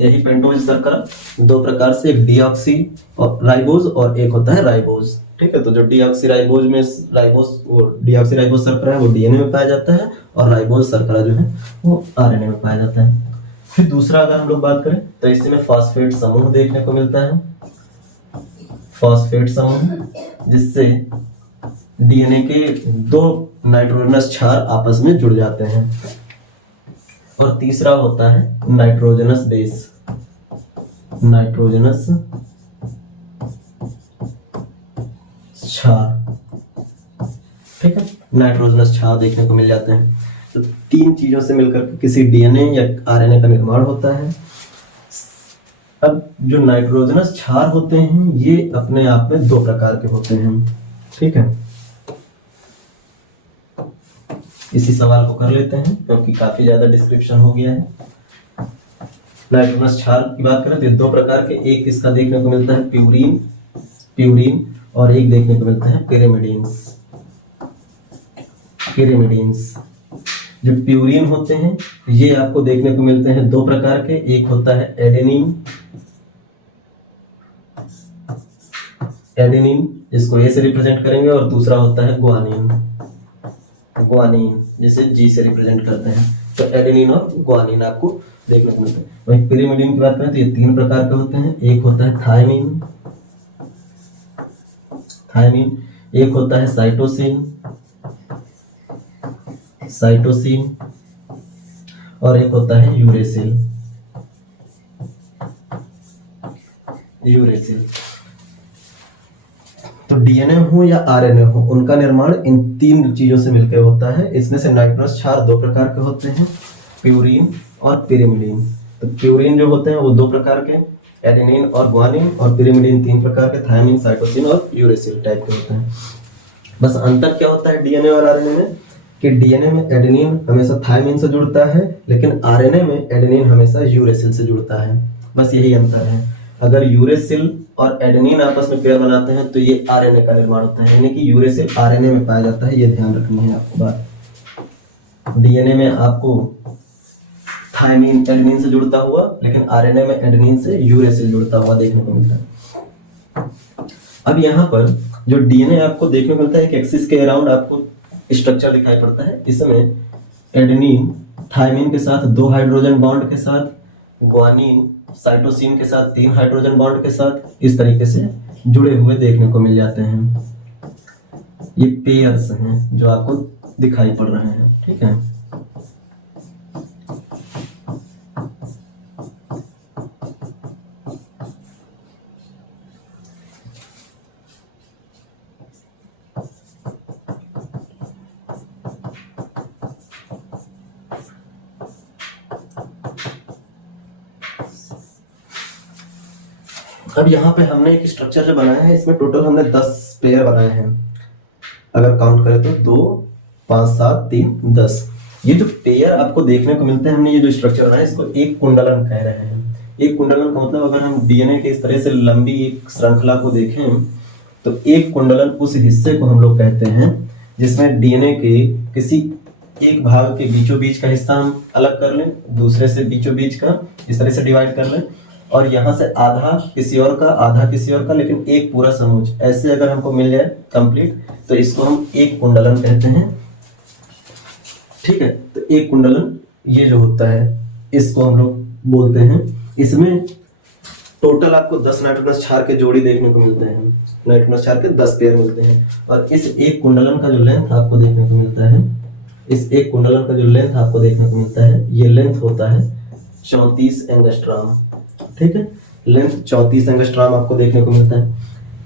यही पेंटोज शर्करा 2 प्रकार से, एक डीऑक्सी और राइबोज और एक होता है राइबोज। ठीक है, तो जो डीऑक्सी राइबोज शर्करा है वो डीएनए में पाया जाता है, और राइबोज शर्करा जो है वो आरएनए में पाया जाता है। फिर दूसरा अगर हम लोग बात करें तो इसमें फॉस्फेट समूह देखने को मिलता है। फॉस्फेट समूह जिससे डीएनए के 2 नाइट्रोजनस क्षार आपस में जुड़ जाते हैं। और तीसरा होता है नाइट्रोजनस बेस। नाइट्रोजनस क्षार। ठीक है, नाइट्रोजनस क्षार देखने को मिल जाते हैं। तो 3 चीजों से मिलकर किसी डीएनए या आरएनए का निर्माण होता है। अब जो नाइट्रोजनस क्षार होते हैं ये अपने आप में 2 प्रकार के होते हैं। ठीक है, इसी सवाल को कर लेते हैं क्योंकि काफी ज्यादा डिस्क्रिप्शन हो गया है। नाइट्रोजनस क्षार की बात करें तो 2 प्रकार के, एक इसका देखने को मिलता है प्यूरीन और एक देखने को मिलता है पिरिमिडीन्स। जो प्यूरीन होते हैं ये आपको देखने को मिलते हैं 2 प्रकार के, एक होता है एडेनिन इसको ए से रिप्रेजेंट करेंगे, और दूसरा होता है ग्वानिन जिसे जी से रिप्रेजेंट करते हैं। तो एडेनिन और ग्वानिन आपको देखने को मिलते हैं। वहीं पिरिमिडीन की बात करें तो ये 3 प्रकार के होते हैं, एक होता है थायमिन, एक होता है साइटोसिन और एक होता है यूरेसिल। तो डीएनए हो या आरएनए हो, उनका निर्माण इन तीन चीजों से मिलकर होता है। इसमें से नाइट्रोजनस क्षार दो प्रकार के होते हैं, प्यूरीन और पिरिमिडीन। तो प्यूरीन जो होते हैं वो दो प्रकार के, एडेनिन और ग्वानिन, और पिरिमिडीन तीन प्रकार के, थायमिन, साइटोसिन और यूरेसिल टाइप के होते हैं। बस अंतर क्या होता है डीएनए और आरएनए में, कि डीएनए में एडेनिन हमेशा थायमिन से जुड़ता है, लेकिन आरएनए में एडेनिन हमेशा यूरेसिल से जुड़ता है। बस यही अंतर है। अगर यूरेसिल और एडेनिन आपस में पेयर बनाते हैं तो ये आरएनए का निर्माण होता है, यानी कि यूरेसिल आरएनए में पाया जाता है। ये ध्यान रखनी है आपको बात। डीएनए में आपको थायमिन एडेनिन से जुड़ता हुआ, लेकिन आरएनए में एडेनिन से यूरेसिल जुड़ता हुआ देखने को मिलता है। अब यहाँ पर जो डीएनए आपको देखने को मिलता है, एक एक्सिस के अराउंड आपको स्ट्रक्चर दिखाई पड़ता है। इसमें एडेनिन थायमिन के साथ 2 हाइड्रोजन बॉन्ड के साथ, ग्वानिन साइटोसिन के साथ 3 हाइड्रोजन बॉन्ड के साथ इस तरीके से जुड़े हुए देखने को मिल जाते हैं। ये पेयर्स हैं जो आपको दिखाई पड़ रहे हैं, ठीक है। अब यहाँ पे हमने एक स्ट्रक्चर जो बनाया है, इसमें टोटल हमने 10 पेयर बनाए हैं। अगर काउंट करें तो 2, 5, 7, 3, 10। ये जो पेयर आपको देखने को मिलते हैं, हमने ये जो स्ट्रक्चर बनाया है इसको एक कुंडलन कह रहे हैं। एक कुंडलन का मतलब, अगर हम डीएनए के इस तरह से लंबी एक श्रृंखला को देखें तो एक कुंडलन उस हिस्से को हम लोग कहते हैं जिसमें डीएनए के किसी एक भाग के बीचों बीच का हिस्सा हम अलग कर लें, दूसरे से बीचों बीच का इस तरह से डिवाइड कर लें, और यहाँ से आधा किसी और का, आधा किसी और का, लेकिन एक पूरा समूच ऐसे अगर हमको मिल जाए कंप्लीट, तो इसको हम एक कुंडलन कहते हैं, ठीक है। तो एक कुंडलन ये जो होता है इसको हम लोग बोलते हैं। इसमें टोटल आपको 10 नाइट्रोजनस क्षार के जोड़ी देखने को मिलते हैं। नाइट्रोजनस क्षार के 10 पेयर मिलते हैं, और इस एक कुंडलन का जो लेंथ आपको देखने को मिलता है, इस एक कुंडलन का जो लेंथ आपको देखने को मिलता है, ये लेंथ होता है 34 एंगस्ट्रॉम, ठीक है। लेंथ 34 एंगस्ट्रॉम आपको देखने को मिलता है,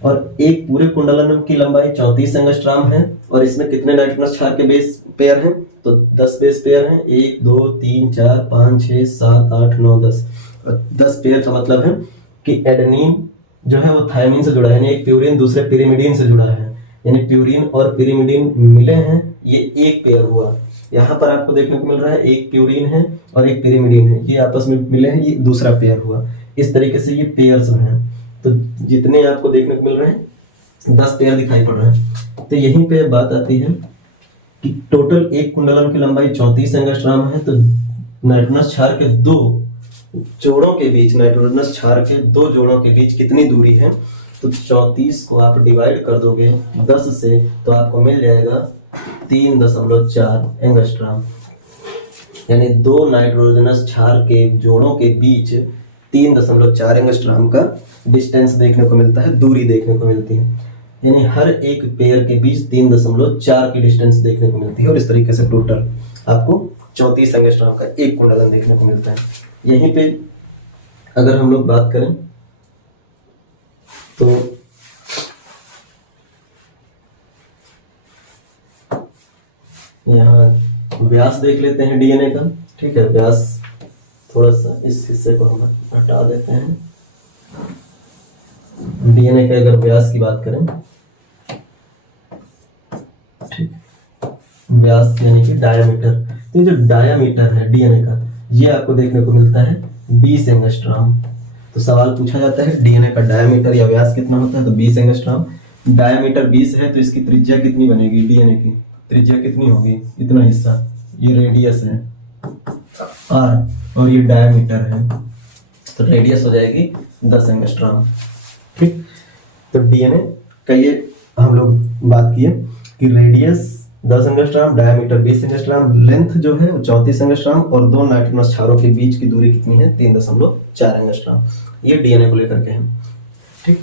और एक पूरे कुंडलन की लंबाई 34 एंगस्ट्रॉम है। और इसमें कितने नाइट्रोजनस क्षार के बेस पेयर हैं, तो 10 बेस पेयर हैं। 1, 2, 3, 4, 5, 6, 7, 8, 9, 10। 10 पेयर का मतलब है कि एडेनिन जो है वो थायमिन से जुड़ा है, यानी एक प्यूरिन दूसरे पिरिमिडीन से जुड़ा है, यानी प्यूरिन और पिरिमिडीन मिले हैं, ये एक पेयर हुआ। यहाँ पर आपको देखने को मिल रहा है एक प्यूरिन है और एक पिरिमिडीन है, ये आपस में मिले हैं, ये दूसरा पेयर हुआ। इस तरीके से ये पेयर्स हैं। तो जितने आपको देखने को मिल रहे हैं 10 पेयर दिखाई पड़ रहे हैं। तो यहीं पे बात आती है कि टोटल एक कुंडलन की लंबाई 34 एंगस्ट्रॉम है, तो नाइट्रोजनस क्षार के 2 जोड़ों के बीच, नाइट्रोजनस क्षार के 2 जोड़ों के बीच कितनी दूरी है, तो 34 को आप डिवाइड कर दोगे 10 से, तो आपको मिल जाएगा 3.4 एंगस्ट्रॉम, यानी 2 नाइट्रोजनस क्षार के जोड़ों के बीच 3.4 एंगस्ट्रॉम का डिस्टेंस देखने को मिलता है, दूरी देखने को मिलती है। यानी हर एक पेयर के बीच 3.4 की डिस्टेंस देखने को मिलती है, और इस तरीके से टोटल आपको 34 एंगस्ट्रॉम का एक कुंडलन देखने को मिलता है। यहीं पे अगर हम लोग बात करें तो यहाँ व्यास देख लेते हैं डीएनए का, ठीक है। व्यास थोड़ा सा इस हिस्से को हम हटा देते हैं। डीएनए के अगर व्यास की बात करें, ठीक, व्यास यानी कि डायामीटर, तो जो डायामीटर है डीएनए का, ये आपको देखने को मिलता है 20 एंगस्ट्रॉम। तो सवाल पूछा जाता है डीएनए का डायामीटर या व्यास कितना होता है, तो 20 एंगस्ट्रॉम। डायामीटर 20 है तो इसकी त्रिज्या कितनी बनेगी, डीएनए की त्रिज्या कितनी होगी, इतना हिस्सा, ये रेडियस है आर, और ये डायामीटर है, तो रेडियस हो जाएगी 10 एंगस्ट्रॉम, ठीक। तो डीएनए का ये हम लोग बात किए कि radius 10 angstrom, diameter 20 angstrom, length जो है वो 34 एंगस्ट्रॉम, और 2 नाइट्रोजनस क्षारों के बीच की दूरी कितनी है, 3.4 एंगस्ट्रॉम। ये डीएनए को लेकर के है, ठीक।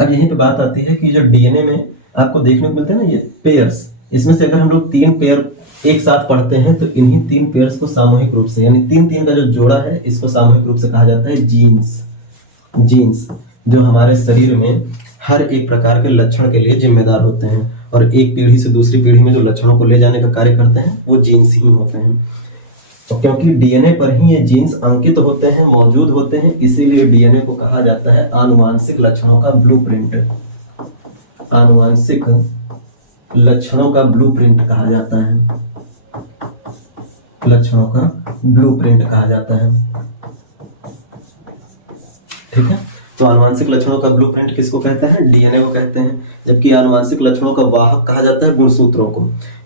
अब यहीं पे बात आती है कि जो डीएनए में आपको देखने को मिलते हैं ना ये पेयर्स, इसमें से अगर हम लोग 3 पेयर एक साथ पढ़ते हैं तो इन्हीं 3 पेयर्स को सामूहिक रूप से, यानी 3-3 का जो जोड़ा है इसको सामूहिक रूप से कहा जाता है जीन्स। जीन्स जो हमारे शरीर में हर एक प्रकार के लक्षण के लिए जिम्मेदार होते हैं, और एक पीढ़ी से दूसरी पीढ़ी में जो लक्षणों को ले जाने का कार्य करते हैं वो जीन्स ही होते हैं। तो क्योंकि डीएनए पर ही ये जीन्स अंकित होते हैं, मौजूद होते हैं, इसीलिए डीएनए को कहा जाता है आनुवांशिक लक्षणों का ब्लूप्रिंट। आनुवांशिक लक्षणों का ब्लूप्रिंट कहा जाता है, लक्षणों का ब्लूप्रिंट कहा जाता है। ठीक है, तो आनुवांशिक लक्षणों का ब्लूप्रिंट किसको कहते हैं? डीएनए को कहते हैं। जबकि आनुवांशिक लक्षणों का वाहक कहा जाता है गुणसूत्रों को,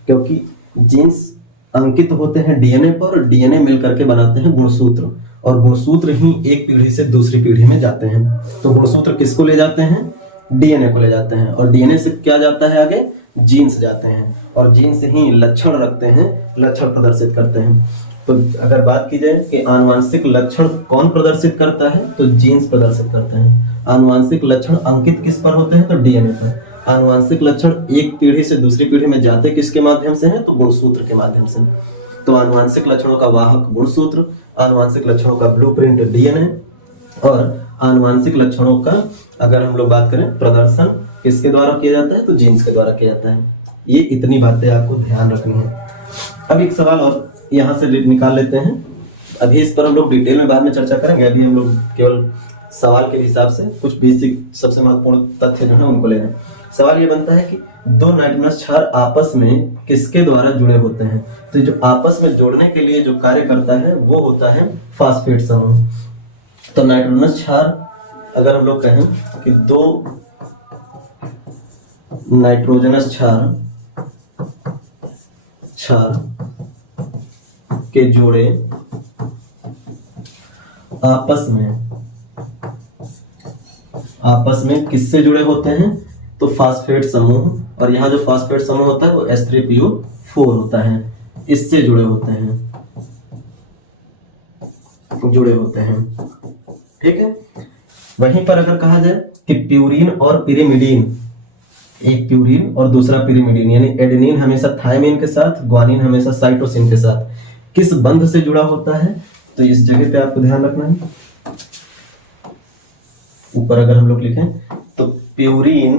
क्योंकि जीन्स अंकित होते हैं डीएनए पर, और डीएनए मिल करके बनाते हैं गुणसूत्र, और गुणसूत्र ही एक पीढ़ी से दूसरी पीढ़ी में जाते हैं। तो गुणसूत्र किसको ले जाते हैं? डीएनए को ले जाते हैं, और डीएनए से क्या जाता है आगे? जीन्स जाते हैं, और जीन्स ही लक्षण रखते हैं, लक्षण प्रदर्शित करते हैं। तो अगर बात की जाए कि आनुवांशिक लक्षण कौन प्रदर्शित करता है, तो जीन्स प्रदर्शित करते हैं। आनुवांशिक लक्षण अंकित किस पर होते हैं? तो डीएनए पर। आनुवांशिक लक्षण एक पीढ़ी से दूसरी पीढ़ी में जाते किसके माध्यम से हैं? तो गुणसूत्र के माध्यम से। तो आनुवांशिक लक्षणों का वाहक गुणसूत्र, आनुवांशिक लक्षणों का ब्लूप्रिंट डीएनए, और आनुवांशिक लक्षणों का अगर हम लोग बात करें प्रदर्शन किसके द्वारा किया जाता है? तो जीन्स के द्वारा किया जाता है। ये इतनी बातें आपको ध्यान रखनी है। अब एक सवाल और यहाँ से निकाल लेते हैं, अभी इस पर हम लोग डिटेल में बाद में चर्चा करेंगे। अभी हम लोग केवल सवाल के हिसाब से कुछ बेसिक सबसे महत्वपूर्ण तथ्य जो है उनको ले रहे हैं। सवाल ये बनता है कि दो नाइट्रोजनस क्षार आपस में किसके द्वारा जुड़े होते हैं? तो जो आपस में जोड़ने के लिए जो कार्य करता है वो होता है फास्फेट समूह। तो नाइट्रोजनस क्षार अगर हम लोग कहें कि दो नाइट्रोजनस क्षार के जोड़े आपस में किससे जुड़े होते हैं? तो फास्फेट समूह, और यहाँ जो फास्फेट समूह होता है वो H3PO4 होता है, इससे जुड़े होते हैं। ठीक है, वहीं पर अगर कहा जाए कि प्यूरिन और पिरिमिडीन, एक प्यूरिन और दूसरा पिरिमिडीन, यानी एडेनिन हमेशा थायमिन के साथ, ग्वानिन हमेशा साइटोसिन के साथ, किस बंध से जुड़ा होता है? तो इस जगह पे आपको ध्यान रखना है। ऊपर अगर हम लोग लिखें तो प्यूरिन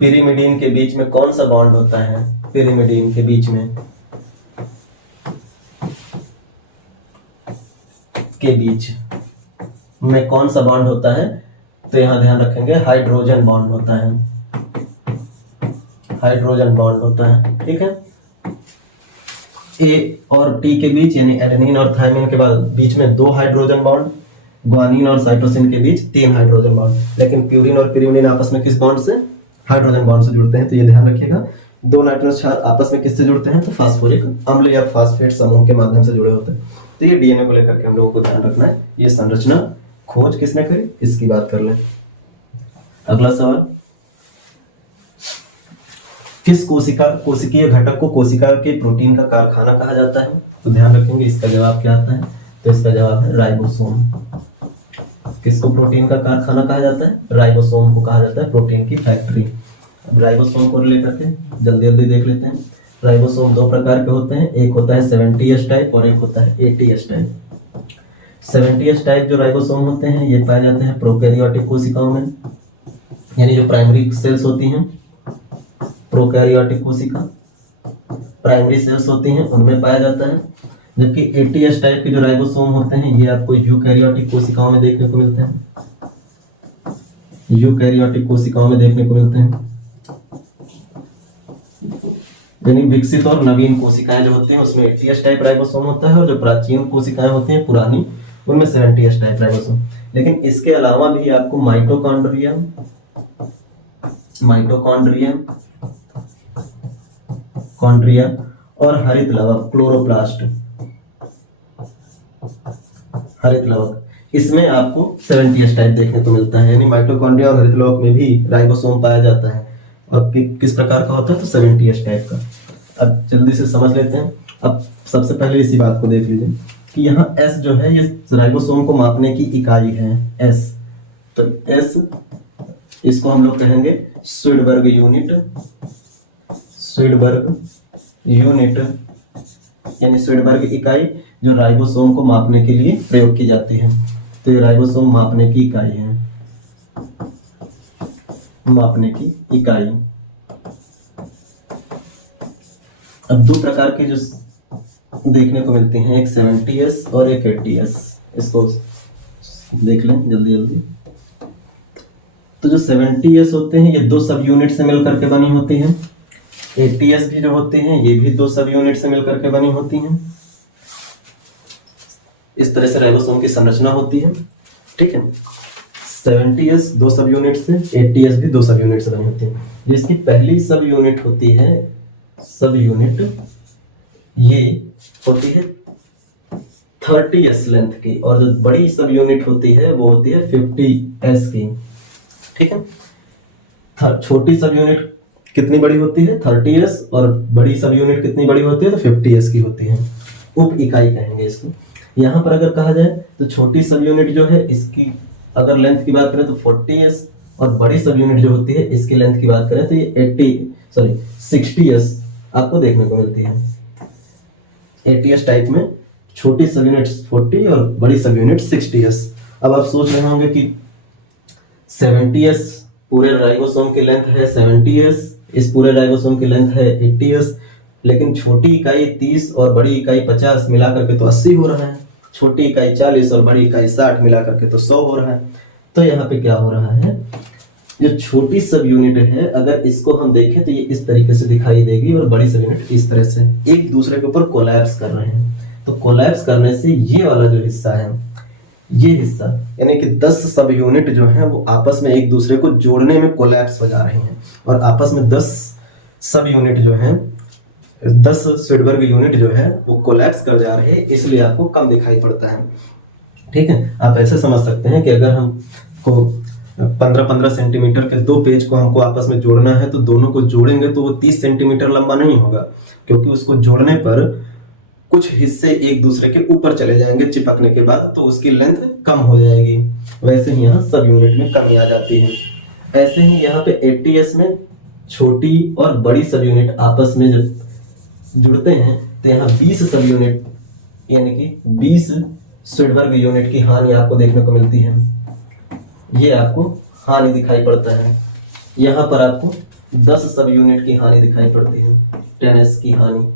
पिरिमिडीन के बीच में कौन सा बॉन्ड होता है? पिरिमिडीन के बीच में कौन सा बॉन्ड होता है? तो यहां ध्यान रखेंगे हाइड्रोजन बॉन्ड होता है, हाइड्रोजन बॉन्ड होता है। ठीक है, ए और टी के बीच यानी एडेनिन और थायमिन के बाद बीच में 2 हाइड्रोजन बॉन्ड, ग्वानिन और साइटोसिन के बीच 3 हाइड्रोजन बॉन्ड। लेकिन प्यूरिन और पिरिमिडीन आपस में किस बॉन्ड से? हाइड्रोजन बॉन्ड से जुड़ते हैं। तो ये ध्यान रखिएगा, दो नाइट्रोजन क्षार आपस में किससे जुड़ते हैं? तो फास्फोरिक अम्ल या फास्फेट समूह के माध्यम से जुड़े होते हैं। तो ये डीएनए को लेकर के हम लोगों को ध्यान रखना है। ये संरचना खोज किसने करी, इसकी बात कर लें। अगला सवाल, किस कोशिकीय घटक को कोशिका के प्रोटीन का कारखाना कहा जाता है? तो ध्यान रखेंगे इसका जवाब क्या आता है। तो इसका जवाब है राइबोसोम। किसको प्रोटीन का कारखाना कहा जाता है? राइबोसोम को कहा जाता है प्रोटीन की फैक्ट्री। अब राइबोसोम को लेकर के जल्दी जल्दी देख लेते हैं। राइबोसोम 2 प्रकार के होते हैं, एक होता है 70S टाइप और एक होता है 80S टाइप। 70S टाइप जो राइबोसोम होते हैं ये पाए जाते हैं प्रोकैरियोटिक कोशिकाओं में, यानी जो प्राइमरी सेल्स होती हैं, प्रोकैरियोटिक कोशिका प्राइमरी सेल्स होती हैं उनमें पाया जाता है। जबकि 80S टाइप के जो राइबोसोम होते हैं ये आपको यूकैरियोटिक कोशिकाओं में देखने को मिलते हैं, यूकैरियोटिक कोशिकाओं में देखने को मिलते हैं। यानी विकसित और नवीन कोशिकाएं जो होती हैं उसमें 80S टाइप राइबोसोम होता है, और जो प्राचीन कोशिकाएं होती हैं पुरानी उनमें 70S टाइप राइबोसोम। लेकिन इसके अलावा भी आपको माइटोकॉन्ड्रिया और हरित लवक, क्लोरोप्लास्ट, हरित लवक, इसमें आपको 70S टाइप देखने को मिलता है। यानी माइटोकॉन्ड्रिया और हरित लवक में भी राइबोसोम पाया जाता है, और किस प्रकार का होता है? तो 70S टाइप का। अब जल्दी से समझ लेते हैं। अब सबसे पहले इसी बात को देख लीजिए कि यहाँ S जो है ये राइबोसोम को मापने की इकाई है, S। तो S इसको हम लोग कहेंगे स्वीडबर्ग यूनिट, यानी स्वीडबर्ग इकाई जो राइबोसोम को मापने के लिए प्रयोग की जाती है। तो ये राइबोसोम मापने की इकाई है। मापने की इकाई। अब दो प्रकार के जो देखने को मिलते हैं, एक 70s और एक 80s, इसको देख लें जल्दी जल्दी। तो जो 70s होते हैं ये दो सब यूनिट से मिलकर के बनी होती हैं। 80s भी जो होते हैं ये भी दो सब यूनिट से मिलकर के बनी होती हैं। इस तरह से राइबोसोम की संरचना होती है, ठीक है। 70s दो सब यूनिट से, 80s भी दो सब यूनिट से बनी होती है। जिसकी पहली सब यूनिट होती है, सब यूनिट ये होती है 30s लेंथ की, और जो बड़ी सब यूनिट होती है वो होती है 50s की, ठीक है। छोटी सब यूनिट कितनी बड़ी होती है 30s, और बड़ी सब यूनिट कितनी बड़ी होती है तो 50s की होती है। उप इकाई कहेंगे इसको। यहाँ पर अगर कहा जाए तो छोटी सब यूनिट जो है इसकी अगर लेंथ की बात करें तो 40s, और बड़ी सब यूनिट जो होती है इसकी लेंथ की बात करें तो ये 60s आपको देखने को मिलती है। 80s टाइप में छोटी सब यूनिट 40 और बड़ी सब यूनिट 60s। अब आप सोच रहे होंगे कि 70s पूरे राइबोसोम की लेंथ है 70s, इस पूरे राइबोसोम की लेंथ है 80s, लेकिन छोटी इकाई 30 और बड़ी इकाई 50 मिला करके तो 80 हो रहा है, छोटी इकाई 40 और बड़ी इकाई 60 मिला करके तो 100 हो रहा है। तो यहाँ पे क्या हो रहा है, जो छोटी सब यूनिट है अगर इसको हम देखें तो ये इस तरीके से दिखाई देगी, और बड़ी सब यूनिट इस तरह से एक दूसरे के ऊपर कोलैप्स कर रहे हैं। तो कोलैप्स करने से ये वाला जो हिस्सा है, ये हिस्सा यानी कि 10 सब यूनिट जो है वो आपस में एक दूसरे को जोड़ने में कोलैप्स हो जा रही हैं, और आपस में 10 सब यूनिट जो है 10 स्वीडबर्ग यूनिट जो है वो कोलैप्स कर जा रहे हैं, इसलिए आपको कम दिखाई पड़ता है, ठीक है। आप ऐसे समझ सकते हैं कि अगर हमको 15-15 सेंटीमीटर के दो पेज को हमको आपस में जोड़ना है तो दोनों को जोड़ेंगे तो वो 30 सेंटीमीटर लंबा नहीं होगा, क्योंकि उसको जोड़ने पर कुछ हिस्से एक दूसरे के ऊपर चले जाएंगे चिपकने के बाद, तो उसकी लेंथ कम हो जाएगी। वैसे ही यहाँ सब यूनिट में कमी आ जाती है। ऐसे ही यहाँ पे 80s में छोटी और बड़ी सब यूनिट आपस में जब जुड़ते हैं तो यहाँ 20 सब यूनिट यानी कि 20 स्वीडबर्ग यूनिट की हानि आपको देखने को मिलती है। ये आपको हानि दिखाई पड़ता है। यहाँ पर आपको 10 सब यूनिट की हानि दिखाई पड़ती है, 10s की हानि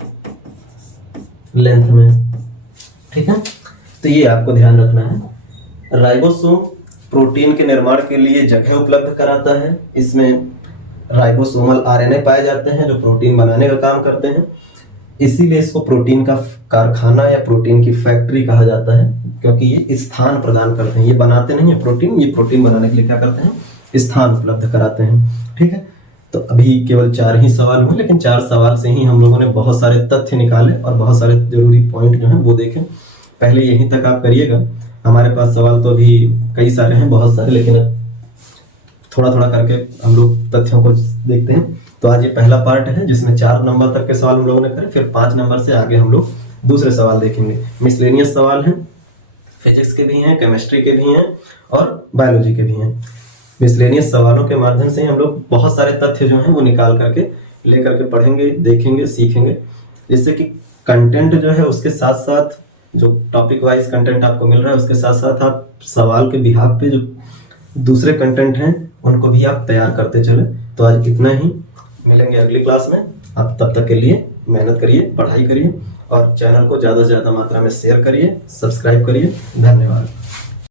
लेंथ में, ठीक है। तो ये आपको ध्यान रखना है। राइबोसोम प्रोटीन के निर्माण के लिए जगह उपलब्ध कराता है। इसमें राइबोसोमल आरएनए पाए जाते हैं जो प्रोटीन बनाने का काम करते हैं, इसीलिए इसको प्रोटीन का कारखाना या प्रोटीन की फैक्ट्री कहा जाता है, क्योंकि ये स्थान प्रदान करते हैं। ये बनाते नहीं है प्रोटीन, ये प्रोटीन बनाने के लिए क्या करते हैं, स्थान उपलब्ध कराते हैं, ठीक है। तो अभी केवल 4 ही सवाल हुए, लेकिन 4 सवाल से ही हम लोगों ने बहुत सारे तथ्य निकाले और बहुत सारे जरूरी पॉइंट जो हैं वो देखें। पहले यहीं तक आप करिएगा। हमारे पास सवाल तो अभी कई सारे हैं, बहुत सारे, लेकिन अब थोड़ा थोड़ा करके हम लोग तथ्यों को देखते हैं। तो आज ये पहला पार्ट है जिसमें 4 नंबर तक के सवाल हम लोगों ने करे, फिर 5 नंबर से आगे हम लोग दूसरे सवाल देखेंगे। मिसलेनियस सवाल हैं, फिजिक्स के भी हैं, केमिस्ट्री के भी हैं और बायोलॉजी के भी हैं। मिसलेनियस सवालों के माध्यम से हम लोग बहुत सारे तथ्य जो हैं वो निकाल करके लेकर के पढ़ेंगे, देखेंगे, सीखेंगे, जिससे कि कंटेंट जो है उसके साथ साथ जो टॉपिक वाइज कंटेंट आपको मिल रहा है उसके साथ साथ आप सवाल के बिहाफ पे जो दूसरे कंटेंट हैं उनको भी आप तैयार करते चले। तो आज इतना ही, मिलेंगे अगली क्लास में। आप तब तक के लिए मेहनत करिए, पढ़ाई करिए और चैनल को ज़्यादा से ज़्यादा मात्रा में शेयर करिए, सब्सक्राइब करिए। धन्यवाद।